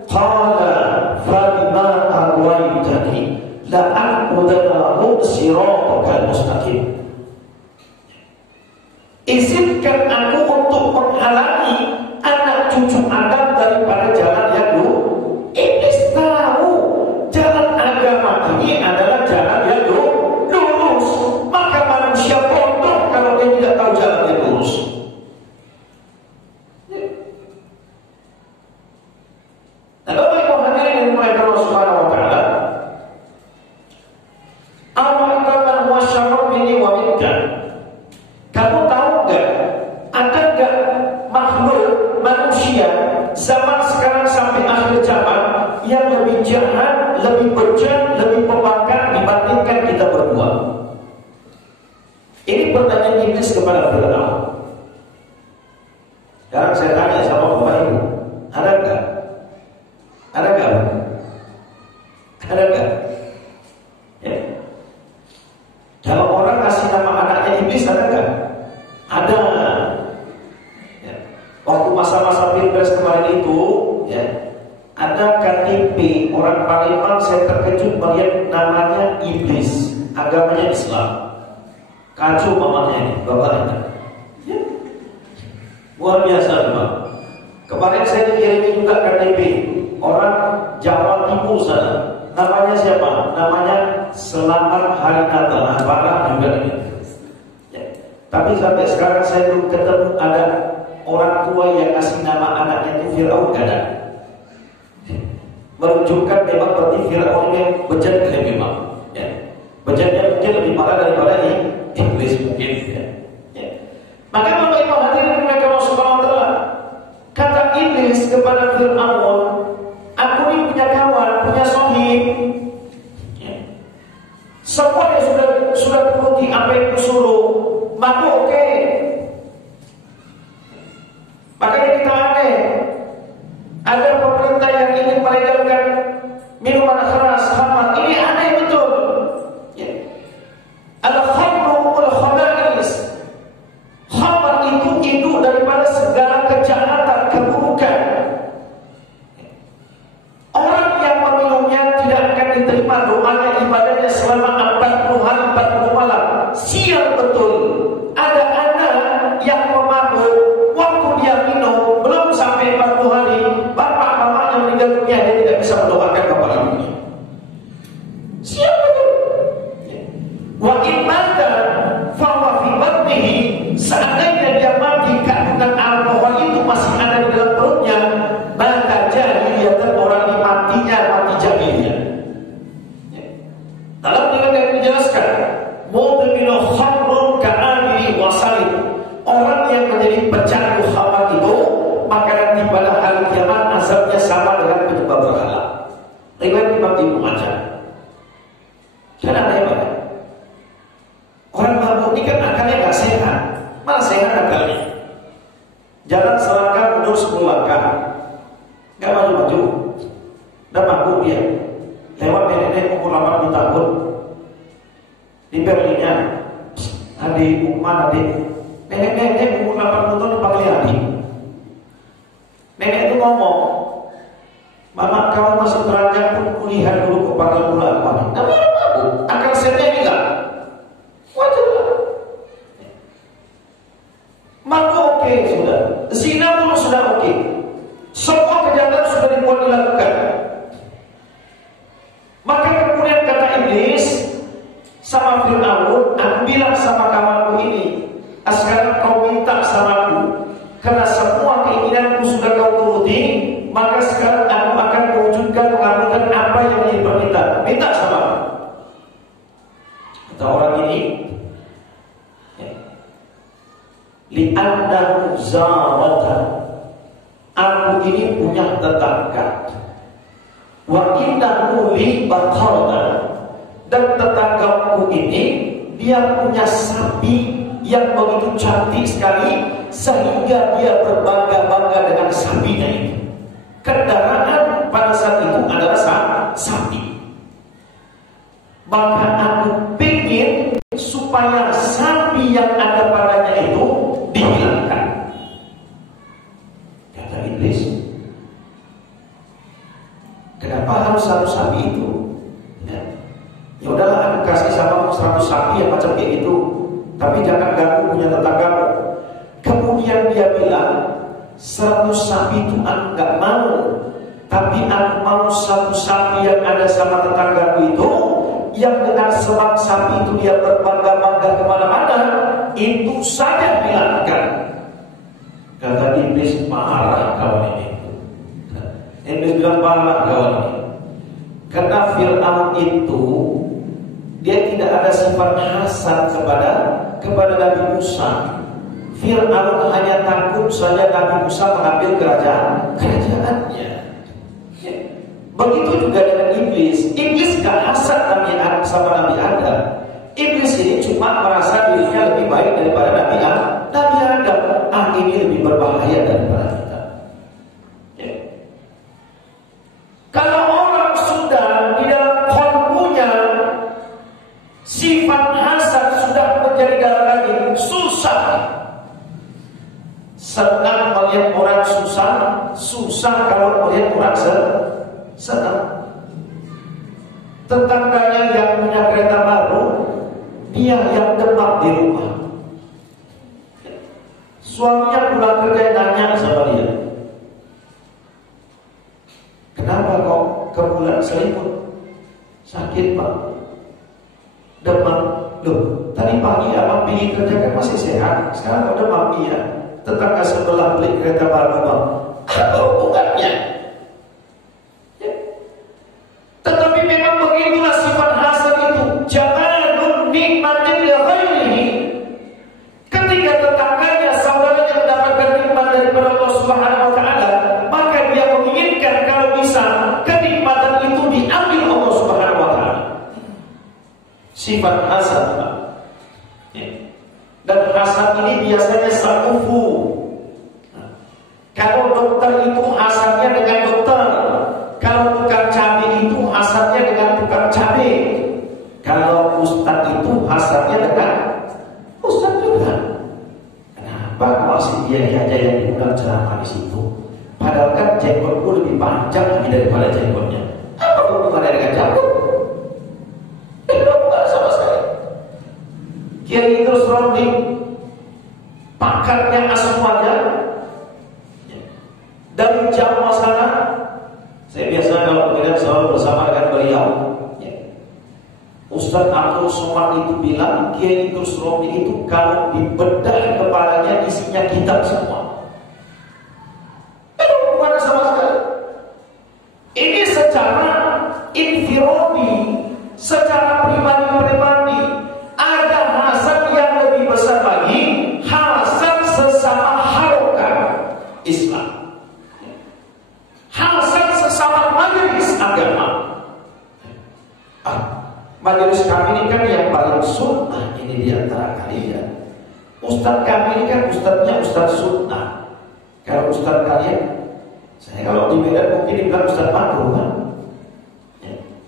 qala fa bima aghwaytani la aqudanna siratal mustaqim. Izinkan aku untuk menghalangi anak cucu Adam daripada jalan yang lurus. Iblis tahu jalan agama ini adalah jalan yang lurus. Maka manusia bodoh kalau dia tidak tahu jalan yang lurus. Nah, Bapak Ibu hadirin yang mulai dari Allah Subhanahu wa Ta'ala, Ar-Rahman wa syarrun minni wa minka. Kamu tahu enggak, ada enggak makhluk manusia zaman sekarang sampai akhir zaman yang lebih jahat, lebih bejat, lebih pembangkang dibandingkan kita berdua? Ini pertanyaan iblis kepada Fir'aun. Sekarang saya tanya sama Bapak Ibu, ada enggak? Ada enggak? Ada enggak? Ya. Kalau orang kasih nama anaknya iblis, ada enggak? Ada. Ya. Waktu masa-masa Pilpres kemarin itu, ya, ada KTP orang Palembang, saya terkejut melihat namanya iblis, agamanya Islam. Kacau mamanya ini, bapaknya. Ya. Luar biasa, Pak. Kemarin saya dikirimi juga KTP orang Jawa Timur sana. Namanya siapa? Namanya Selamat Hari Natal. Parah juga ini. Ya. Tapi sampai sekarang saya belum ketemu ada orang tua yang kasih nama anaknya itu Fir'aun, gak ada. Menunjukkan memang berarti Fir'aun ini bejat memang. Ya. Bejatnya mungkin lebih parah daripada iblis mungkin. Ya. Ya. Maka Bapak Ibu hadirin mereka Allah Subhanahu wa Ta'ala, kata iblis kepada Fir'aun, aku ini punya kawan, punya sohib. Ya. Semuanya sudah terbukti apa yang disuruh, maka oke. Makanya kita aneh, ada pemerintah yang ingin melegalkan minuman keras, khamar. Ini aneh betul. Ya. Al-khamru wal-khaba'is. Khamar itu induk daripada segala kejahatan, keburukan. Orang yang meminumnya tidak akan diterima doanya, ibadahnya selama jahiliyah. Dalam riwayat dijelaskan, mudminu khamrun ka'amili wasalib. Orang yang menjadi pecandu khamar itu, maka nanti pada hari kiamat azabnya sama dengan penyembah berhala. Riwayat Imam Ibnu Majah. Karena ada yang banyak. Orang mabuk ini kan akalnya gak sehat, malah sehat akalnya. Jalan selangkah mundur 10 langkah, gak maju-maju. Dan mabuk dia. Lewat nenek-nenek umur 80 tahun di Berlinnya, adik, Umar, adik. Nenek-nenek umur 80 tahun dipanggil adik. Nenek itu ngomong, "Mama, kamu masih beranjak pun kuliah dulu kok panggil bulan apa?" Tapi mabuk, akal sehatnya hilang. Wajar lah. Mabuk oke sudah, zina pun sudah oke. Semua kejahatan sudah dibuat dilakukan. Maka kemudian kata iblis sama Fir'aun, "Aku bilang sama kawanku ini, sekarang kau minta samaku, karena semua keinginanku sudah kau turuti, maka sekarang aku akan mewujudkan mengabulkan apa yang menjadi permintaan. Minta sama aku." Kata orang ini, "Li'annahu zaratan." Aku ini punya tetangga. Wa innahu li baqaratan. Dan tetanggaku ini dia punya sapi yang begitu cantik sekali sehingga dia berbangga-bangga dengan sapinya itu. Kendaraan pada saat itu adalah sapi. Maka aku ingin supaya sapi yang ada padanya itu dihilangkan. Kata iblis, "Kenapa harus satu sapi itu? Ya udahlah, aku kasih sama 100 sapi yang macam kayak gitu, tapi jangan ganggu punya tetanggamu." Kemudian dia bilang, 100 sapi itu aku gak mau, tapi aku mau satu sapi yang ada sama tetanggaku itu, yang dengan sebab sapi itu dia berbangga-bangga kemana-mana, itu saja dilakukan. Kata iblis, "Marah kawan ini." Iblis bilang, "Marah kawan ini." Karena Fir'aun itu dia tidak ada sifat hasad kepada Nabi Musa. Fir'aun hanya takut saja Nabi Musa mengambil kerajaannya. Begitu juga dengan iblis. Iblis gak hasad Nabi Adam sama Nabi Adam. Iblis ini cuma merasa dirinya lebih baik daripada Nabi Adam. Ini lebih berbahaya daripada kita. Kalau orang sudah di dalam kalbunya sifat hasad sudah menjadi dalam daging, susah. Senang melihat orang susah kalau melihat orang senang. Tetangganya yang punya kereta baru, dia yang demam di rumah. Suaminya pulang kerja nanya sama dia, "Kenapa kok kebulan selimut?" "Sakit Pak, demam." "Loh, tadi pagi abang pergi kerja kan masih sehat, sekarang kok demam?" "Iya, tetangga sebelah beli kereta baru Bang." Apa hubungannya? Tetapi memang begitulah sifat hasad itu. Jamalun nikmatin li ghairihi. Ketika tetangganya, saudaranya mendapatkan nikmat daripada Allah Subhanahu wa taala, maka dia menginginkan kalau bisa kenikmatan itu diambil Allah Subhanahu wa taala. Sifat hasad. Dan hasad ini biasanya sakufu. Kalau dokter itu hasadnya dengan dokter, kalau tukang cabai itu hasadnya dengan tukang cabai, kalau ustadz itu hasadnya dengan ustadz juga. Kenapa masih dia aja yang diundang ceramah di situ? Padahal kan jenggotku lebih panjang lagi daripada jenggotnya. Apa hubungannya dengan janggut? Tidak sama sekali. Kiai terus rounding, pakarnya semuanya. Dari Jawa sana, saya biasa kalau kemudian selalu bersama dengan beliau. Ustaz Abdul Somad itu bilang, Kiai Idrus Romli itu kalau dibedah kepalanya isinya kitab semua. Bukan sama sekali. Ini secara Majelis kami ini kan yang paling sunnah ini di antara kalian. Ustadz kami ini kan ustadznya ustadz sunnah. Kalau ustadz kalian, saya kalau di Medan mungkin dibilang ustadz makruh kan.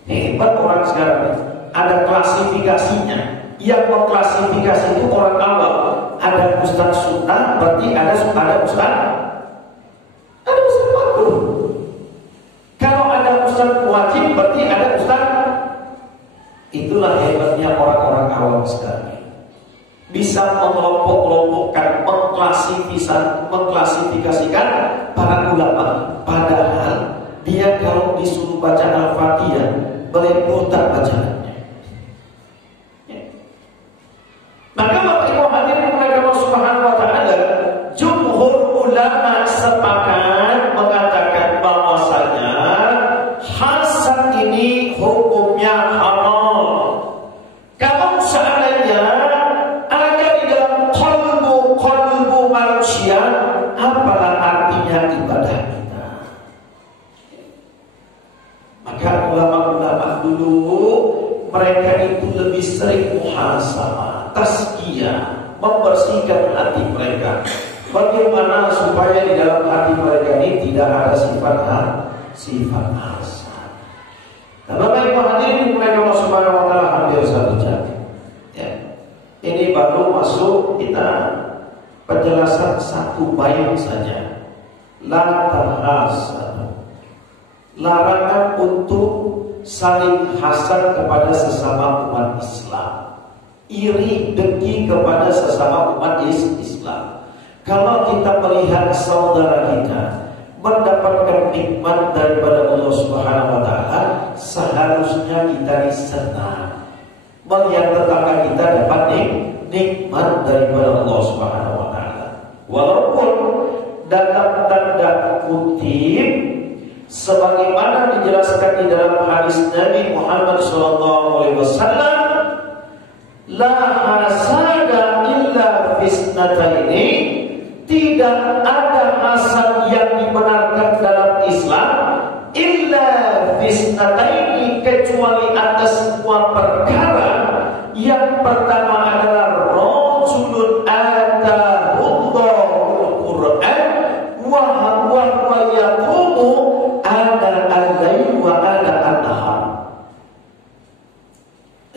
Hebat orang sekarang ini. Ada klasifikasinya. Yang mengklasifikasi itu orang awam. Ada ustadz sunnah, berarti ada ustadz makruh. Kalau ada ustadz wajib, berarti ada ustadz. Itulah hebatnya orang-orang awam sekarang. Bisa mengelompok-kelompokkan, mengklasifikasikan para ulama. Padahal dia kalau disuruh baca Al-Fatihah belepotan bacaannya. Maka Bapak Ibu hadirin Allah Subhanahu wa taala, jumhur ulama sepakat mengatakan bahwasanya hasan ini hukumnya haram. Kalau seandainya ada di dalam kolbu manusia, apalah artinya ibadah kita? Maka ulama-ulama dulu mereka itu lebih sering muhasabah, tazkiyah, membersihkan hati mereka. Bagaimana supaya di dalam hati mereka ini tidak ada sifat hasad. Bapak Ibu hadirin Allah Subhanahu wa taala, hampir 1 jam. Ya. Ini baru masuk kita penjelasan 1 bait saja. La tahasad. Larangan untuk saling hasad kepada sesama umat Islam. Iri dengki kepada sesama umat Islam. Kalau kita melihat saudara kita mendapatkan nikmat daripada Allah Subhanahu wa taala, seharusnya kita senang. Melihat tetangga kita dapat nikmat daripada Allah Subhanahu wa taala. Walaupun dalam tanda kutip sebagaimana dijelaskan di dalam hadis Nabi Muhammad SAW, la hasada illa fisnataini. Tidak ada hasad yang dibenarkan dalam Islam illa fisnataini, kecuali atas 2 perkara. Yang pertama adalah rajulun atahullahu Qur'an wa huwa yaqumu ana al-lail wa ana an-nahar.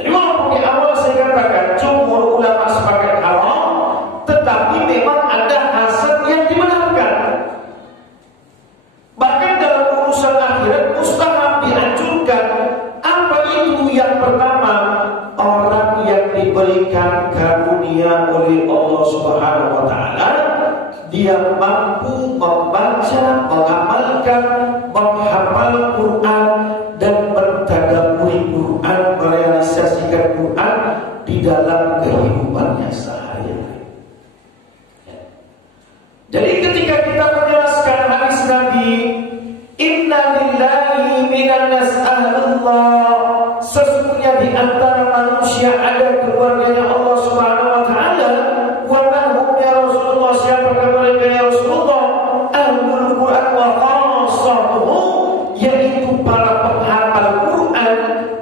Jadi walaupun di awal saya katakan jumhur ulama sepakat haram, tetapi memang ada hasad yang dibenarkan. Bahkan dalam urusan akhirat mustahab dianjurkan. Apa itu? Yang pertama, orang yang diberikan karunia oleh Allah Subhanahu wa taala, dia mampu membaca, mengamalkan, menghafal Quran dan mentadabburi Quran, merealisasikan Quran di dalam kehidupannya sehari-hari. Jadi ketika kita menjelaskan hadis Nabi, inna lillahi minan nas ahlullah, sesungguhnya di antara manusia ada keluarganya Allah Subhanahu wa taala. Wa mahum ya Rasulullah, siapakah mereka ya Rasulullah? Ahlul Quran wa khassatuhu, yaitu para penghafal Quran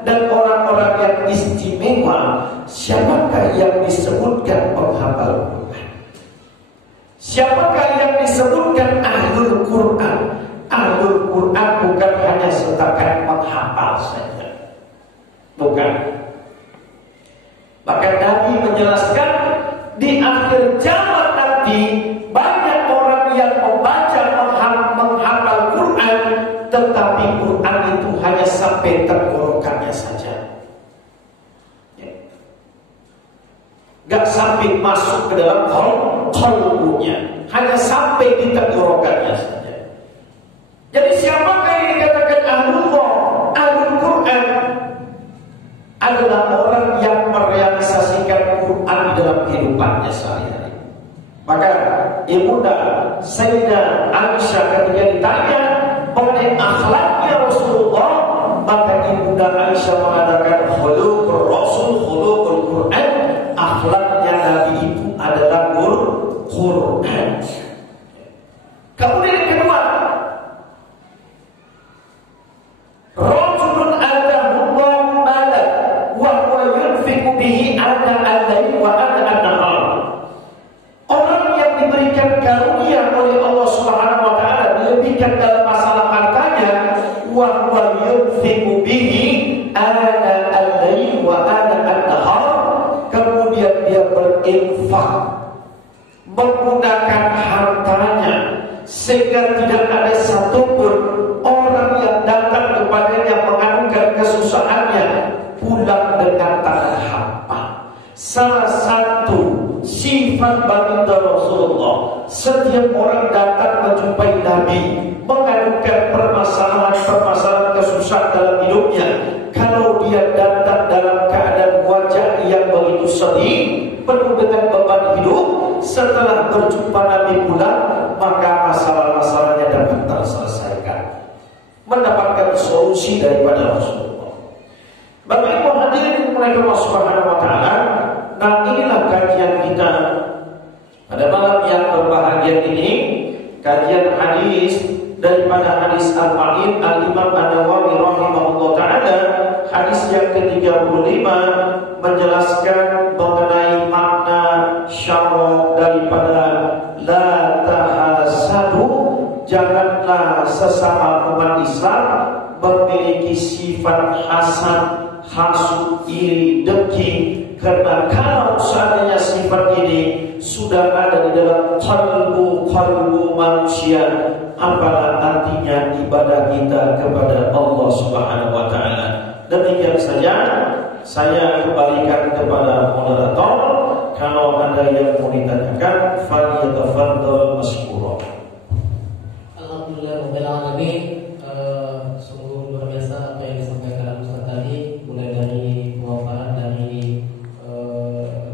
dan orang-orang yang istimewa. Siapakah yang disebutkan penghafal Quran? Siapakah yang disebutkan ahlul Quran? Ahlul Quran bukan hanya setakat menghafal saja, bukan. Maka Nabi menjelaskan di akhir zaman nanti banyak orang yang membaca, menghafal Quran, tetapi Quran itu hanya sampai tenggorokannya saja, gak sampai masuk ke dalam qalbunya, hanya sampai di tenggorokannya saja. Jadi siapakah yang dikatakan ahlullah, ahlul Quran? Adalah orang yang merealisasikan Quran di dalam kehidupannya sehari-hari. Maka Ibunda Sayyidah Aisyah ketika ditanya mengenai akhlaknya Rasulullah, maka Ibunda Aisyah mengatakan khuluqur Rasul khuluqul Quran, akhlaknya Nabi itu adalah Quran. Kemudian yang kedua, rajulun atahullahu malan wa menggunakan hartanya, sehingga tidak ada satupun orang yang datang kepadanya mengadukan kesusahannya pulang dengan tangan hampa. Salah satu sifat baginda Rasulullah, setiap orang datang menjumpai Nabi mengadukan permasalahan kesusahan dalam hidupnya, kalau dia datang dalam keadaan wajah yang begitu sedih, penuh dengan beban hidup, setelah berjumpa Nabi pula, maka masalah-masalahnya dapat terselesaikan, mendapatkan solusi daripada Rasulullah. Bapak Ibu hadirin oleh Allah Subhanahu wa taala, nah inilah kajian kita pada malam yang berbahagia ini, kajian hadis daripada hadis Al-Ma'in Al-Imam An-Nawawi rahimahullah taala, hadis yang ke-35 menjelaskan mengenai makna syara daripada la tahasadu, janganlah sesama umat Islam memiliki sifat hasad, hasud, iri, dengki, karena kalau seandainya sifat ini sudah ada di dalam kalbu manusia, apalah artinya ibadah kita kepada Allah Subhanahu wa taala. Demikian saja, saya kembalikan kepada moderator. Kalau ada yang mau ditanyakan, falyatafaddal masykuran. Alhamdulillah rabbil alamin. Sungguh luar biasa apa yang disampaikan Ustaz tadi, mulai dari pemaparan dari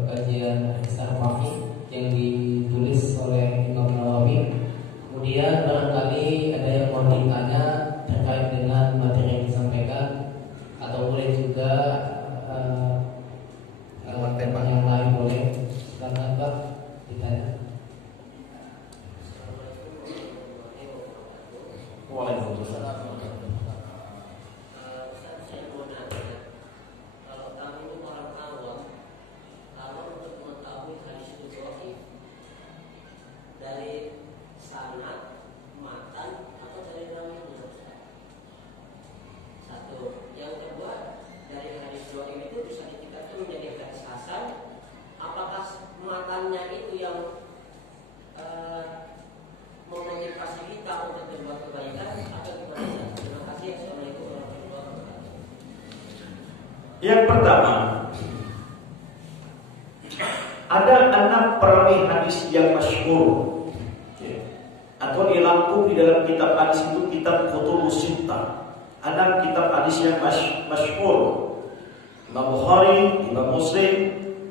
kajian hadis Al-Ma'in yang ditulis oleh Imam Nawawi. Kemudian barangkali ada yang mau ditanya terkait dengan materi yang disampaikan, atau boleh juga tema yang lain boleh. Silakan Pak ditanya. Waalaikumsalam. Yang pertama, ada 6 perawi hadis yang masyhur, atau dirangkum di dalam kitab hadis itu kitab Kutubus Sittah. 6 kitab hadis yang masyhur: Imam Bukhari, Imam Muslim,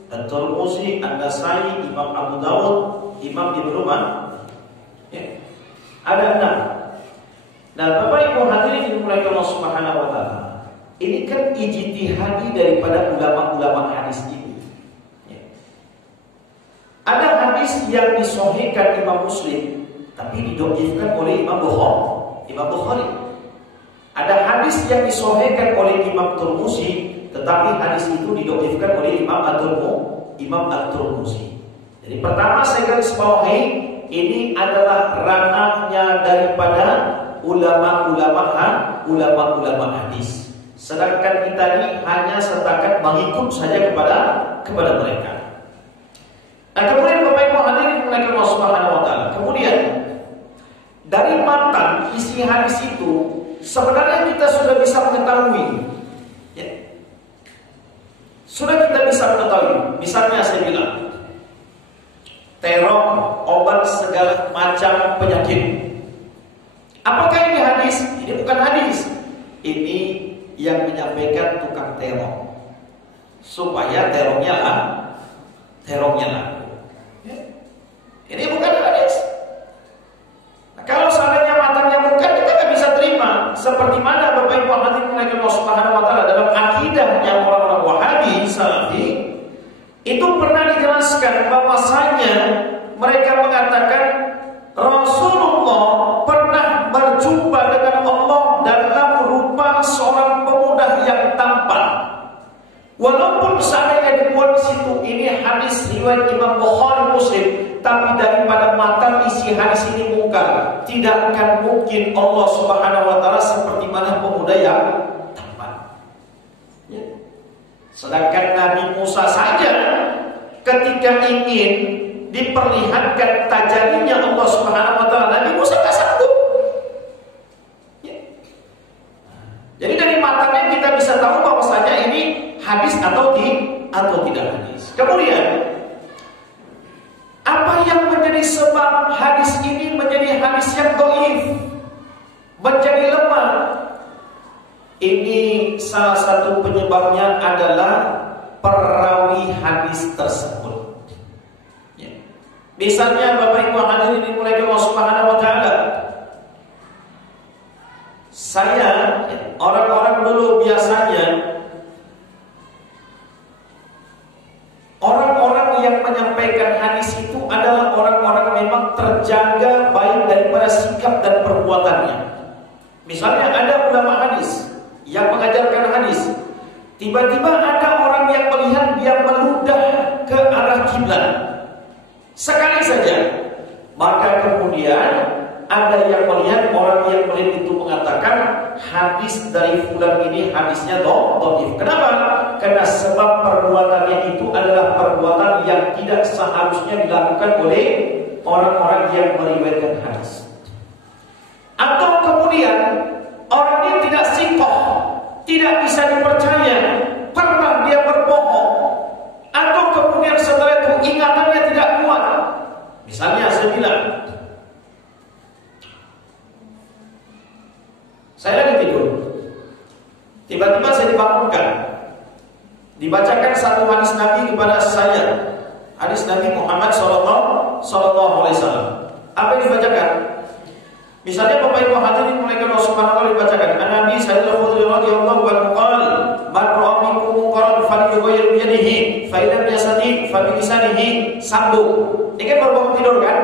At-Tirmidzi, An-Nasai, Imam Abu Dawud, Imam Ibnu Majah. Ada 6. Nah, Bapak Ibu hadirin yang dimuliakan Allah Subhanahu wa taala, ini kan ijtihadi daripada ulama-ulama hadis ini. Ada hadis yang disahihkan Imam Muslim tapi didhaifkan oleh Imam Bukhari. Ada hadis yang disahihkan oleh Imam Tirmidzi tetapi hadis itu didhaifkan oleh Imam At-Tirmidzi. Jadi pertama saya garis bawahi, ini adalah ranahnya daripada ulama-ulama hadis. Sedangkan kita ini hanya setakat mengikut saja kepada mereka. Nah, kemudian Bapak Ibu hadirin dimuliakan Allah Subhanahu wa taala. Kemudian dari matan isi hadis itu sebenarnya kita sudah bisa mengetahui. Ya. Sudah kita bisa mengetahui. Misalnya saya bilang, terong obat segala macam penyakit. Apakah ini hadis? Ini bukan hadis. Ini yang menyampaikan tukang terong supaya terongnya laku. Ini bukan hadis. Nah, kalau seandainya matanya bukan, kita nggak bisa terima. Seperti mana Bapak Ibu hadirin Allah Subhanahu wa taala dalam akidahnya orang-orang Wahabi Salafi itu pernah dijelaskan bahwasanya mereka mengatakan Rasulullah pernah berjumpa dengan Allah dalam rupa seorang pemuda yang tampan. Walaupun seandainya dibuat di situ ini hadis riwayat Imam Bukhari Muslim, tapi daripada matan isi hadis ini mungkar, tidak akan mungkin Allah Subhanahu wa taala seperti mana pemuda yang tampan. Ya. Sedangkan Nabi Musa saja ketika ingin diperlihatkan tajalinya Allah Subhanahu wa taala, Nabi Musa nggak sanggup. Ya. Jadi dari matanya kita bisa tahu bahwasanya ini hadis atau tidak hadis. Kemudian apa yang menjadi sebab hadis ini menjadi hadis yang dhaif, menjadi lemah? Ini salah satu penyebabnya adalah perawi hadis tersebut. Ya. Misalnya Bapak Ibu hadirin dimulai Allah Subhanahu wa taala. Orang-orang dulu biasanya orang-orang yang menyampaikan hadis itu adalah orang-orang memang terjaga baik daripada sikap dan perbuatannya. Misalnya ada ulama hadis yang mengajarkan hadis, tiba-tiba ada orang yang melihat dia meludah ke arah kiblat sekali saja, maka kemudian ada yang melihat, orang yang melihat itu mengatakan hadis dari fulan ini hadisnya dhaif. Kenapa? Karena sebab perbuatannya itu adalah perbuatan yang tidak seharusnya dilakukan oleh orang-orang yang meriwayatkan hadis. Atau kemudian orang ini tidak sikoh, tidak bisa dipercaya, pernah dia berbohong, atau kemudian setelah itu ingatannya tidak kuat. Misalnya saya bilang, saya lagi tidur, tiba-tiba saya dibangunkan, dibacakan satu hadis Nabi kepada saya, hadis Nabi Muhammad Sallallahu Alaihi Wasallam. Apa yang dibacakan? Misalnya Bapak Ibu hadirin mulai Allah Subhanahu wa taala dibacakan, Nabi Sa'id al-Khudri radhiyallahu anhu qala, "Man ra'a minkum munkaran falyughayyir bi yadihi, fa in lam yastati' fa bi lisanihi." Sambung. Ini kan baru bangun tidur kan?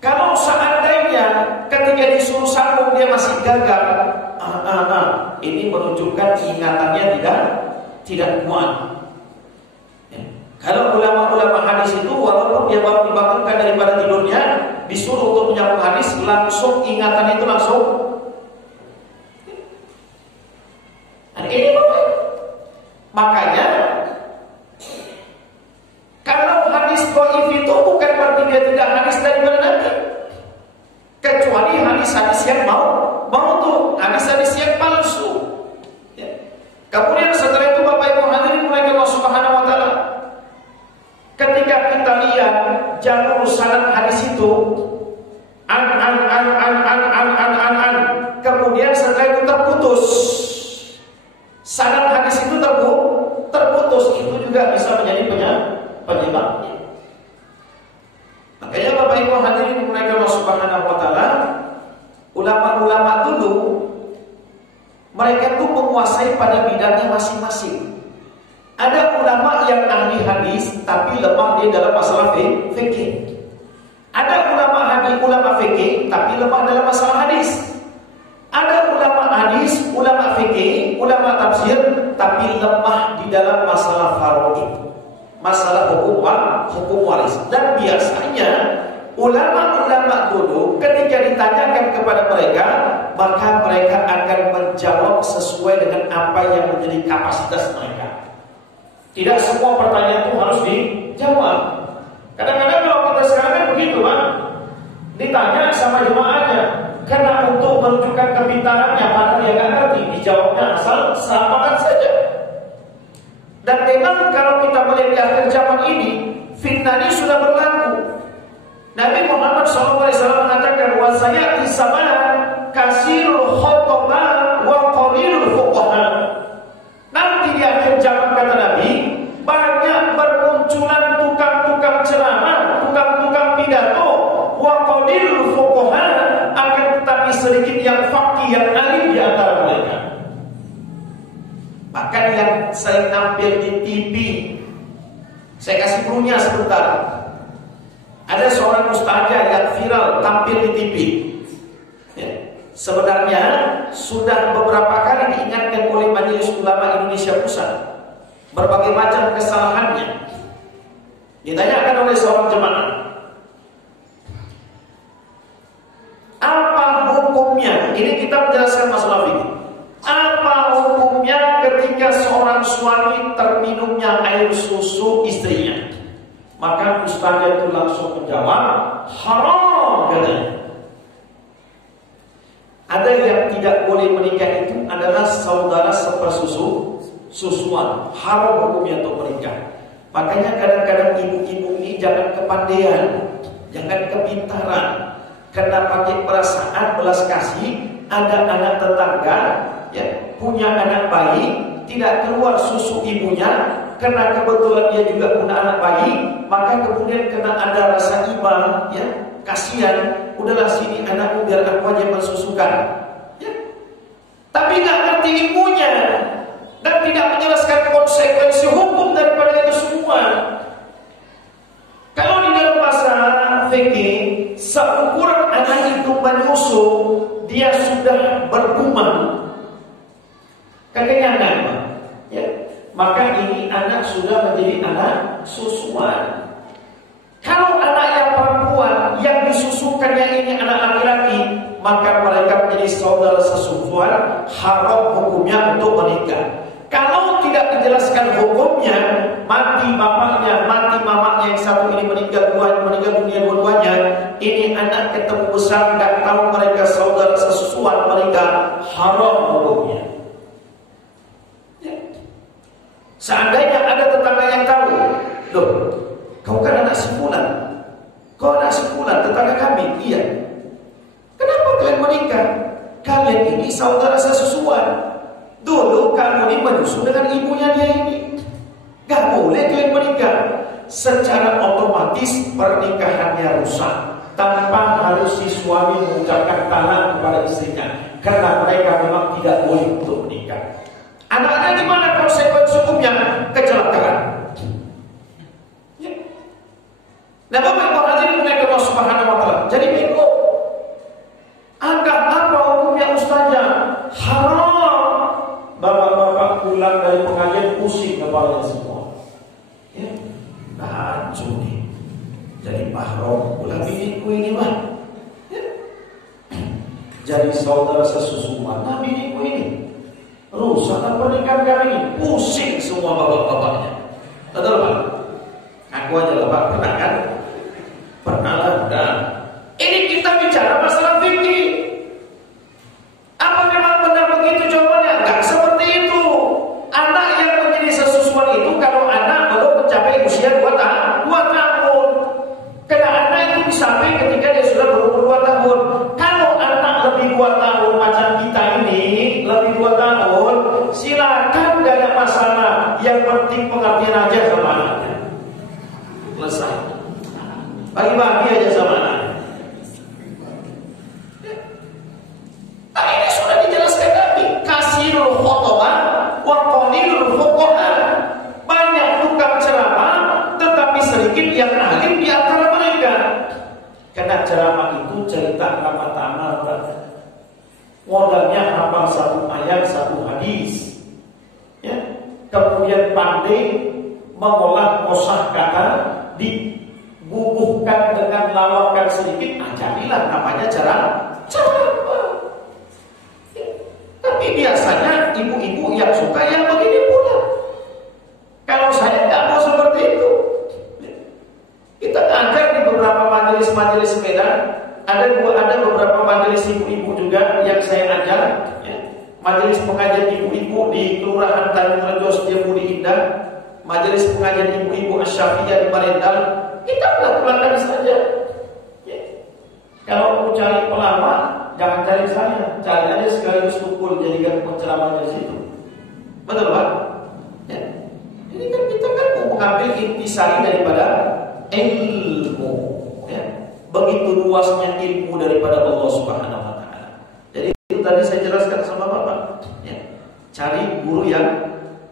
Kalau seandainya ketika disuruh sambung dia masih gagal, ini menunjukkan ingatannya tidak kuat. Ya. Kalau ulama-ulama hadis itu walaupun dia baru dibangunkan daripada tidurnya, disuruh untuk menyambung hadis, langsung ingatan itu langsung. Ini makanya kalau hadis dhaif itu bukan berarti dia tidak hadis daripada Nabi, kecuali hadis-hadis yang mau tuh hadis-hadis yang palsu. Ya. Kemudian setelah itu Bapak Ibu hadirin mulai Allah Subhanahu wa taala, ketika kita lihat jalur sanad hadis itu kemudian setelah itu terputus, sanad hadis itu terputus, itu juga bisa menjadi penyebabnya. Makanya Bapak Ibu hadirin mulai Allah Subhanahu wa taala, ulama-ulama dulu mereka tuh menguasai pada bidangnya masing-masing. Ada ulama yang ahli hadis tapi lemah di dalam masalah fikih. Ada ulama fikih tapi lemah dalam masalah hadis. Ada ulama hadis, ulama fikih, ulama tafsir tapi lemah di dalam masalah faraid, masalah hukum waris. Dan biasanya ulama-ulama dulu ketika ditanyakan kepada mereka, maka mereka akan menjawab sesuai dengan apa yang menjadi kapasitas mereka. Tidak semua pertanyaan itu harus dijawab. Kadang-kadang kalau kita sekarang begitu, Pak, ditanya sama jemaahnya, karena untuk menunjukkan kepintarannya, padahal dia nggak ngerti, dijawabnya asal samakan saja. Dan memang kalau kita melihat di akhir zaman ini, fitnah ini sudah berlaku. Nabi Muhammad SAW mengatakan, wa sayati zaman kasirul khutbah wa qalilul fuqaha. Nanti di akhir zaman, kata Nabi, banyak bermunculan tukang-tukang ceramah, tukang-tukang pidato, wa qalilul fuqaha, akan tetapi sedikit yang faqih, yang alim di antara mereka. Bahkan yang saya tampil di TV, saya kasih clue-nya sebentar. Ada seorang ustazah yang viral tampil di TV. Ya. Sebenarnya sudah beberapa kali diingatkan oleh Majelis Ulama Indonesia Pusat berbagai macam kesalahannya. Ditanyakan oleh seorang jemaah, apa hukumnya? Ini kita menjelaskan masalah fikih. Apa hukumnya ketika seorang suami terminumnya air susu istrinya? Maka ustaznya itu langsung menjawab haram katanya. Ada yang tidak boleh menikah itu adalah saudara sepersusuan, haram hukumnya untuk menikah. Makanya kadang-kadang ibu-ibu ini jangan kepandaian, jangan kepintaran, karena pakai perasaan belas kasih. Ada anak tetangga ya, punya anak bayi, tidak keluar susu ibunya karena kebetulan dia juga punya anak bayi, maka kemudian kena ada rasa iba, ya, kasihan, udahlah sini anakku biar aku aja mensusukan, ya. Tapi nggak ngerti ilmunya dan tidak menjelaskan konsekuensi hukum daripada itu semua. Kalau di dalam bahasa fikih, seukuran anak itu menyusu, dia sudah bergumam kekenyangan, ya, maka ini anak sudah menjadi anak susuan. Kalau anak yang perempuan yang disusukannya ini anak laki-laki, maka mereka menjadi saudara sesusuan, haram hukumnya untuk menikah. Kalau tidak dijelaskan hukumnya, mati bapaknya, mati mamanya yang satu ini meninggal dunia dua-duanya, ini anak ketemu besar, nggak tahu mereka saudara sesusuan, mereka haram hukumnya. Ya. Seandainya ada tetangga yang tahu, loh, kau kan anak sepulan, kau anak sepulan tetangga kami, iya. Kenapa kalian menikah? Kalian ini saudara sesusuan. Dulu kamu ini menyusu dengan ibunya dia ini. Gak boleh kalian menikah. Secara otomatis pernikahannya rusak tanpa harus si suami mengucapkan talak kepada istrinya, karena mereka memang tidak boleh untuk menikah. Anak-anak gimana konsekuensi hukumnya? Kecelakaan. Ya. Nah, Bapak Ibu hadirin oleh Allah Subhanahu wa taala. Jadi bego. Anggap apa hukumnya ustazah? Haram. Bapak-bapak pulang dari pengajian pusing kepalanya semua. Ya, kacau nih. Jadi mahram pula biniku ini mah. Ya. Jadi saudara sesusuan, nah biniku ini rusak pernikahan kami ini. Pusing semua bapak-bapaknya. Betul Pak? Aku aja lah Pak, pernah kan? Pernah lah, udah. Ini kita bicara masalah fikih. Apa memang benar begitu jawabannya? Enggak seperti itu. Anak yang menjadi sesusuan itu kalau anak belum mencapai usia 2 tahun. Karena anak itu disampai ketika dia sudah berumur 2 tahun. Kalau anak lebih 2 tahun macam kita ini, lebih 2 tahun, silakan, gak ada masalah. Yang penting pengertian aja sama anaknya. Selesai. Bagi-bagi aja sama anaknya. Tapi ini sudah dijelaskan Nabi. Kasirul khotobah wa qalilul fuqaha. Banyak tukang ceramah tetapi sedikit yang alim di antara mereka. Karena ceramah itu cerita tamat-tamat. Modalnya hafal 1 ayat, 1 hadis. Ya. Kemudian pandai mengolah kosakata, dibubuhkan dengan lawakan sedikit. Jadilah namanya ceramah. Tapi biasanya ibu-ibu yang suka yang begini pula. Kalau saya nggak mau seperti itu. Kita ngajar di beberapa majelis-majelis Medan. Ada beberapa majelis ibu-ibu juga yang saya ajar. Ya. Majelis pengajian ibu-ibu di Kelurahan Tanjung Rejo Setiabudi Indah. Majelis pengajian ibu-ibu Asy-Syafi'iyah di Palembang. Kita pulang-pulang saja. Ya. Kalau mau cari pelamar, jangan cari saya, cari aja sekaligus kumpul jadikan penceramahnya di situ. Betul Pak? Ya. Ini kan kita kan mau mengambil intisari daripada ilmu. Ya. Begitu luasnya ilmu daripada Allah Subhanahu wa taala. Jadi itu tadi saya jelaskan sama Bapak. Ya. Cari guru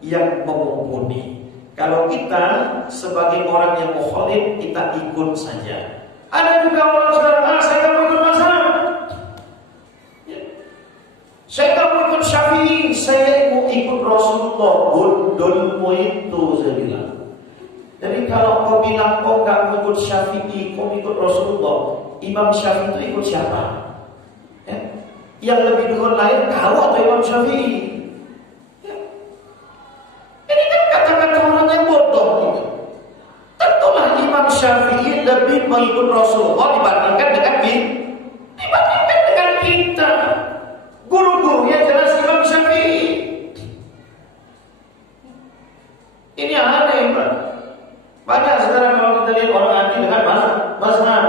yang mumpuni. Kalau kita sebagai orang yang mukhalif, kita ikut saja. Ada juga orang sekarang, saya nggak mau ikut mazhab. Saya tak mau ikut Syafi'i, saya mau ikut Rasulullah. Bodohmu itu, saya bilang. Jadi kalau kau bilang kau tak mau ikut Syafi'i, kau ikut Rasulullah, Imam Syafi'i itu ikut siapa? Ya? Yang lebih dulu lain kau atau Imam Syafi'i? Ya? Ini kan kata-kata orang yang bodoh. Tentulah Imam Syafi'i mengikut Rasulullah dibandingkan dengan kita. Guru-gurunya jelas Imam Syafi'i. Ini aneh, Pak. Banyak sekarang kalau kita lihat orang anti dengan mazhab.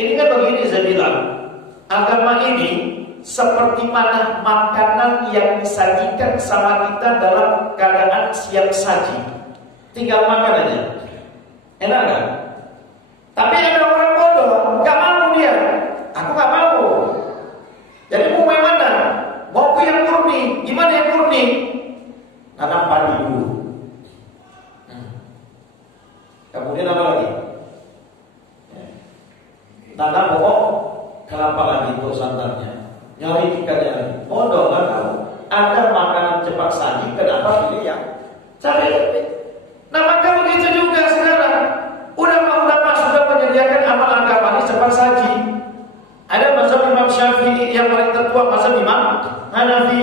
Ini kan begini saya bilang, agama ini seperti mana makanan yang disajikan sama kita dalam keadaan siap saji. Tinggal makan aja. Enak kan? Tapi ada orang bodoh, gak mau dia. Aku gak mau. Jadi mau yang mana? Mau yang murni. Gimana yang murni? Tanam padi dulu. Kemudian apa lagi? Tanam pokok kelapa lagi untuk santannya. Nyari ikannya lagi. Bodoh kan kamu? Ada makanan cepat saji, kenapa pilih yang cari? Nah maka begitu juga sekarang. Ulama-ulama sudah menyediakan amal agama ini cepat saji. Ada mazhab Imam Syafi'i yang paling tertua, mazhab Imam Hanafi.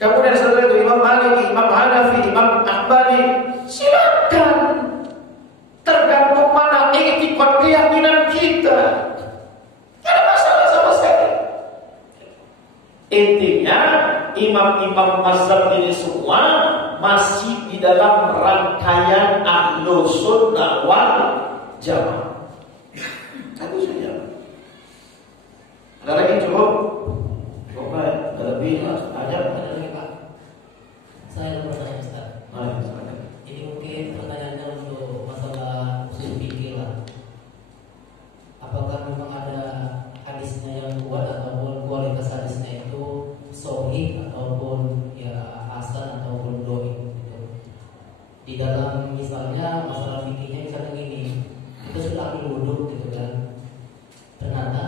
Kemudian setelah itu Imam Maliki, Imam Hanafi, Imam Ahbali. Silakan. Tergantung mana iktikad keyakinan kita. Tidak ada masalah sama sekali. Intinya imam-imam mazhab ini semua masih di dalam rangkaian Ahlus Sunnah wal Jamaah. Itu saja. Ada lagi cukup? Cukup baik. Ada lebih mas. Ada lagi Pak. Saya ada pertanyaan Ustaz. Ini mungkin pertanyaannya untuk masalah usul fikih lah. Apakah memang ada hadisnya yang kuat ataupun kualitas hadisnya itu sahih ataupun ya hasan ataupun dhaif gitu. Di dalam misalnya masalah fikihnya misalnya gini, kita sudah ambil wudhu gitu kan. Ternyata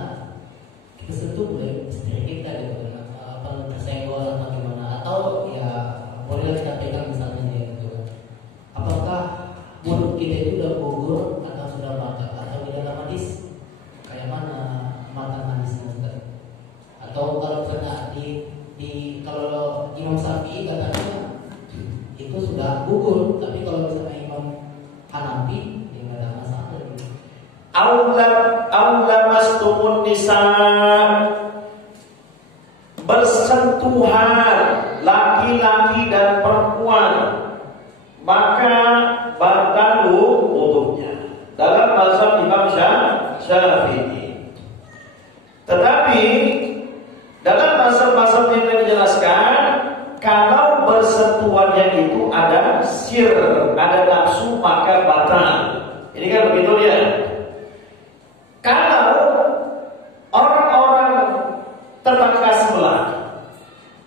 kita sentuh boleh istri kita gitu kan, apa tersenggol atau gimana, atau ya boleh kita pegang misalnya gitu kan. Apakah wudhu kita itu sudah gugur atau sudah batal, atau di dalam hadis kayak mana matan hadisnya Ustaz? Atau kalau kena kalau Imam Syafi'i katanya itu sudah gugur, tapi kalau misalnya Imam Hanafi ya nggak ada masalah gitu. Aula mastumun nisa, bersentuhan laki-laki dan perempuan, maka batalu wudunya dalam mazhab Imam Syafi'i. Tetapi dalam mazhab-mazhab yang dijelaskan, kalau bersentuhannya itu ada sir, ada nafsu, maka batal. Ini kan begitu ya. Kalau orang-orang tetangga sebelah,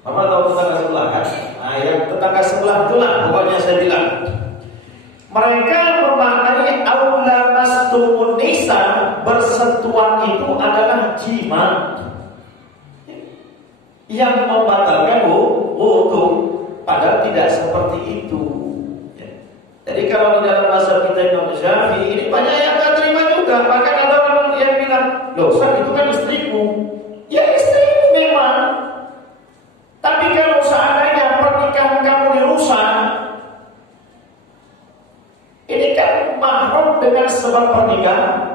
Bapak tahu tetangga sebelah kan? Nah, yang tetangga sebelah itulah pokoknya saya bilang. Mereka memaknai aula mastumun nisa, bersentuhan itu adalah jima yang membatalkan wudu, padahal tidak seperti itu. Jadi kalau di dalam mazhab kita Imam Syafi'i ini banyak yang tak terima juga. Bahkan ada orang yang bilang, loh Ustaz itu kan istriku. Ya istrimu memang. Tapi kalau seandainya pernikahan kamu dirusak, ini kan mahram dengan sebab pernikahan.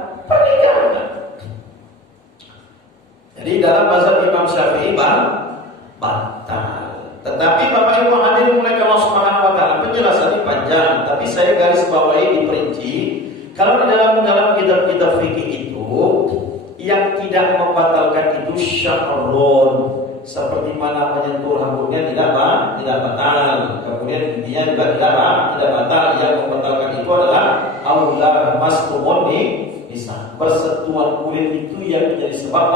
Jadi dalam mazhab Imam Syafi'i batal. Tetapi Bapak Ibu hadirin mulai Allah Subhanahu wa taala, penjelasannya panjang, tapi saya garis bawahi diperinci. Kalau di dalam kitab-kitab fikih itu yang tidak membatalkan itu syarrun, seperti mana menyentuh rambutnya tidak batal. Kemudian intinya juga tidak batal. Yang membatalkan itu adalah aula mastumun nisa, bersentuhan kulit itu yang menjadi sebab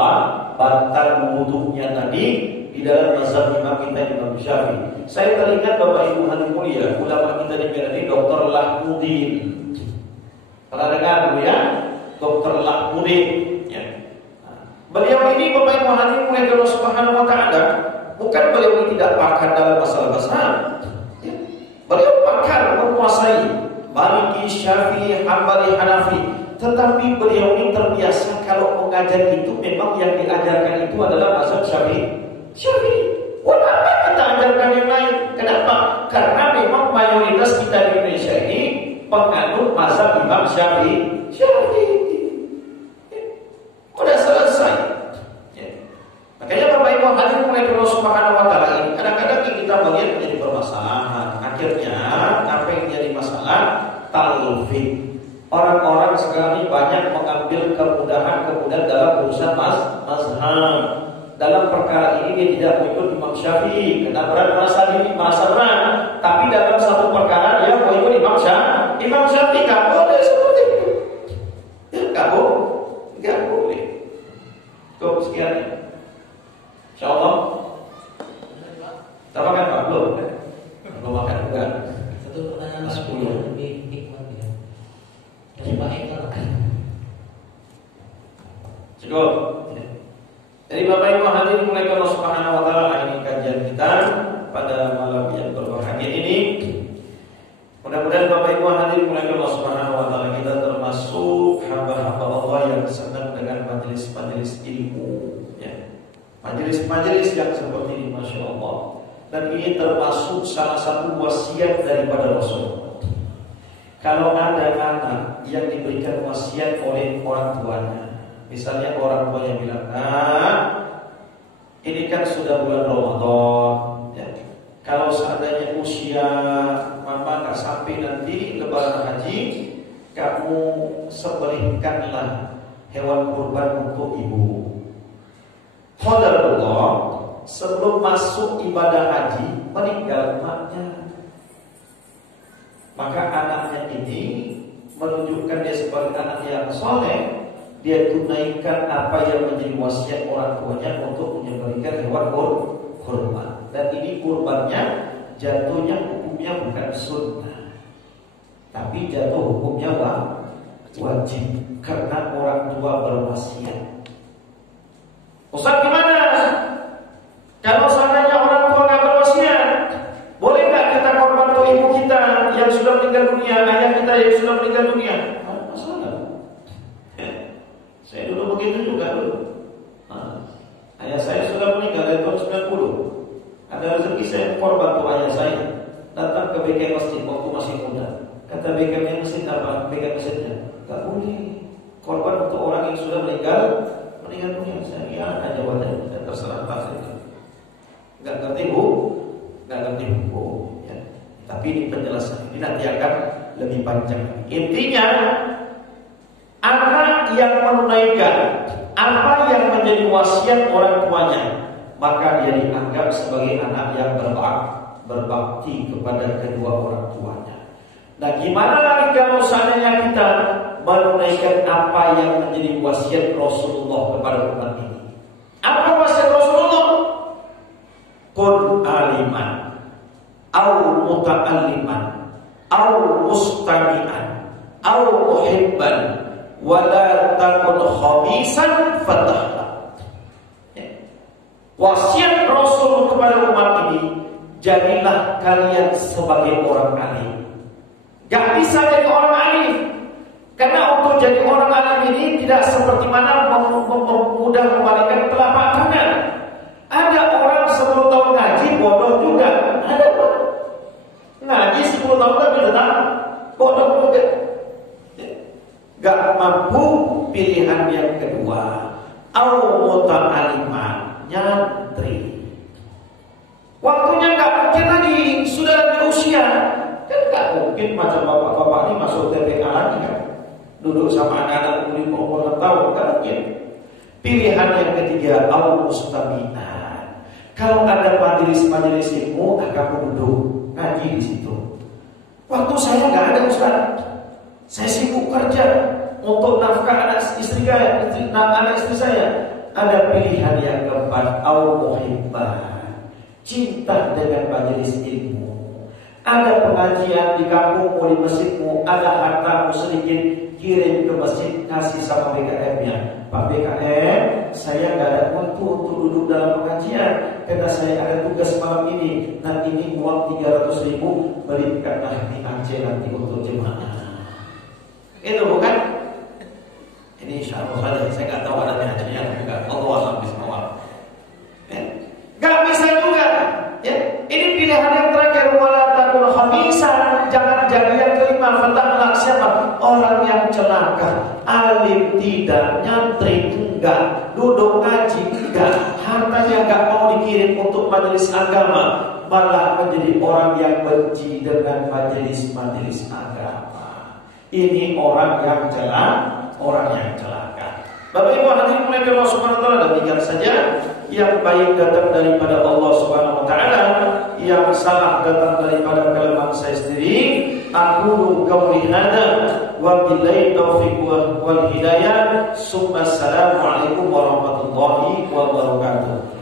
batal wudunya tadi. Di dalam mazhab Imam kita Imam Syafi'i. Saya teringat Bapak Ibu hadirin mulia, ulama kita di Medan ini Dr. Lahmudin. Pernah dengar dulu ya? Dr. Lahmudin. Ya. Beliau ini Bapak Ibu hadirin mulia Allah Subhanahu wa taala, bukan beliau ini tidak pakar dalam masalah mazhab. Ya. Beliau pakar menguasai Maliki, Syafi'i, Hambali, Hanafi. Tetapi beliau ini terbiasa kalau mengajar itu memang yang diajarkan itu adalah mazhab Syafi'i. Kenapa kita ajarkan yang lain? Kenapa? Karena memang mayoritas kita di Indonesia ini penganut mazhab Imam Syafi'i. bagian menjadi permasalahan. Akhirnya apa yang jadi masalah? Talfik. Orang-orang sekarang ini banyak mengambil kemudahan dalam urusan mazhab. Dalam perkara ini dia tidak mengikut Imam Syafi'i karena berat merasa berat. Tapi dalam satu perkara dia mengikut Imam Syafi'i. Gak boleh seperti itu. Gak boleh. Cukup sekian. Insyaallah. Kita makan Pak belum? Belum makan juga. Satu pertanyaan lagi lebih hikmat ya. Dari Pak Eka. Cukup. Jadi Bapak Ibu hadirin mulai Allah Subhanahu wa taala, ini kajian kita pada malam yang berbahagia ini. Mudah-mudahan Bapak Ibu hadirin mulai Allah Subhanahu wa taala kita termasuk hamba-hamba Allah yang senang dengan majelis-majelis ilmu ya. Majelis-majelis yang seperti ini, Masya Allah. Dan ini termasuk salah satu wasiat daripada Rasul. Kalau ada anak yang diberikan wasiat oleh orang tuanya, misalnya orang tua yang bilang, ini kan sudah bulan Ramadan ya. Kalau seandainya usia mama gak sampai nanti lebaran haji, kamu sembelihkanlah hewan kurban untuk ibu. Qadarullah, sebelum masuk ibadah haji meninggal emaknya. Maka anaknya ini menunjukkan dia sebagai anak yang soleh. Dia tunaikan apa yang menjadi wasiat orang tuanya untuk menyembelihkan hewan kurban. Dan ini kurbannya jatuhnya hukumnya bukan sunnah, tapi jatuh hukumnya wajib karena orang tua berwasiat. Ustaz gimana? Kalau seandainya orang tua nggak berwasiat, boleh nggak kita korban untuk ibu kita yang sudah meninggal dunia, ayah kita yang sudah meninggal dunia? Masalah. Saya dulu begitu juga dulu. Ayah saya sudah meninggal dari tahun 90. Ada rezeki saya korban untuk ayah saya. Datang ke BK Masjid waktu masih muda. Kata BK Masjid apa? BK Masjidnya tak boleh korban untuk orang yang sudah meninggal dunia. Saya ada jawabannya. Dan terserah pas itu. Gak ngerti hukum ya. Tapi ini penjelasan ini nanti akan lebih panjang. Intinya anak yang menunaikan apa yang menjadi wasiat orang tuanya, maka dia dianggap sebagai anak yang berbakti kepada kedua orang tuanya. Nah, gimana lagi kalau seandainya kita menunaikan apa yang menjadi wasiat Rasulullah kepada umat ini? Apa wasiat Rasulullah? Kun aliman, au muta'alliman, au mustami'an, au muhibban, wala takun khamisan fatahlah. Wasiat Rasul kepada umat ini, jadilah kalian sebagai orang alim. Gak bisa jadi orang alim, karena untuk jadi orang alim ini tidak seperti mana mudah membalikan telapak tangan. Ada orang 10 tahun ngaji bodoh juga, ada ngaji 10 tahun tapi tetap bodoh juga. Gak mampu pilihan yang kedua, au muta'aliman, nyantri. Waktunya gak mungkin lagi, sudah di usia. Kan gak mungkin macam bapak-bapak ini masuk TPA lagi kan, duduk sama anak-anak umur 6 tahun, gak mungkin. Pilihan yang ketiga, au mustami'an. Kalau ada majelis-majelis ilmu, akan duduk ngaji di situ. Waktu saya gak ada, Ustaz. Saya sibuk kerja untuk nafkah anak istri saya. Ada pilihan yang keempat, au muhibbah, cinta dengan majelis ilmu. Ada pengajian di kampungmu, di masjidmu, ada hartamu sedikit, kirim ke masjid, kasih sama BKM-nya. Pak BKM, saya nggak ada waktu untuk duduk dalam pengajian karena saya ada tugas malam ini. Nanti ini uang 300.000, berikanlah di Aceh nanti untuk jemaah. Itu bukan? Ini insya Allah saja. Saya nggak tahu ada hajinya juga. Allah alam bismillah. Gak bisa juga. Ya. Ini pilihan yang terakhir. Wala takul khamisan. Jangan jadi yang kelima. Fatahlah siapa? Orang yang celaka. Alim tidak, nyantri enggak, duduk ngaji enggak, hartanya enggak mau dikirim untuk majelis agama. malah menjadi orang yang benci dengan majelis-majelis agama. Ini orang yang celaka. Bapak Ibu hadirin mulai Allah Subhanahu wa taala, demikian saja. Yang baik datang daripada Allah Subhanahu wa taala, yang salah datang daripada kelemahan saya sendiri. Aku qauli hada wa billahi taufiq wal hidayah. Assalamualaikum warahmatullahi wabarakatuh.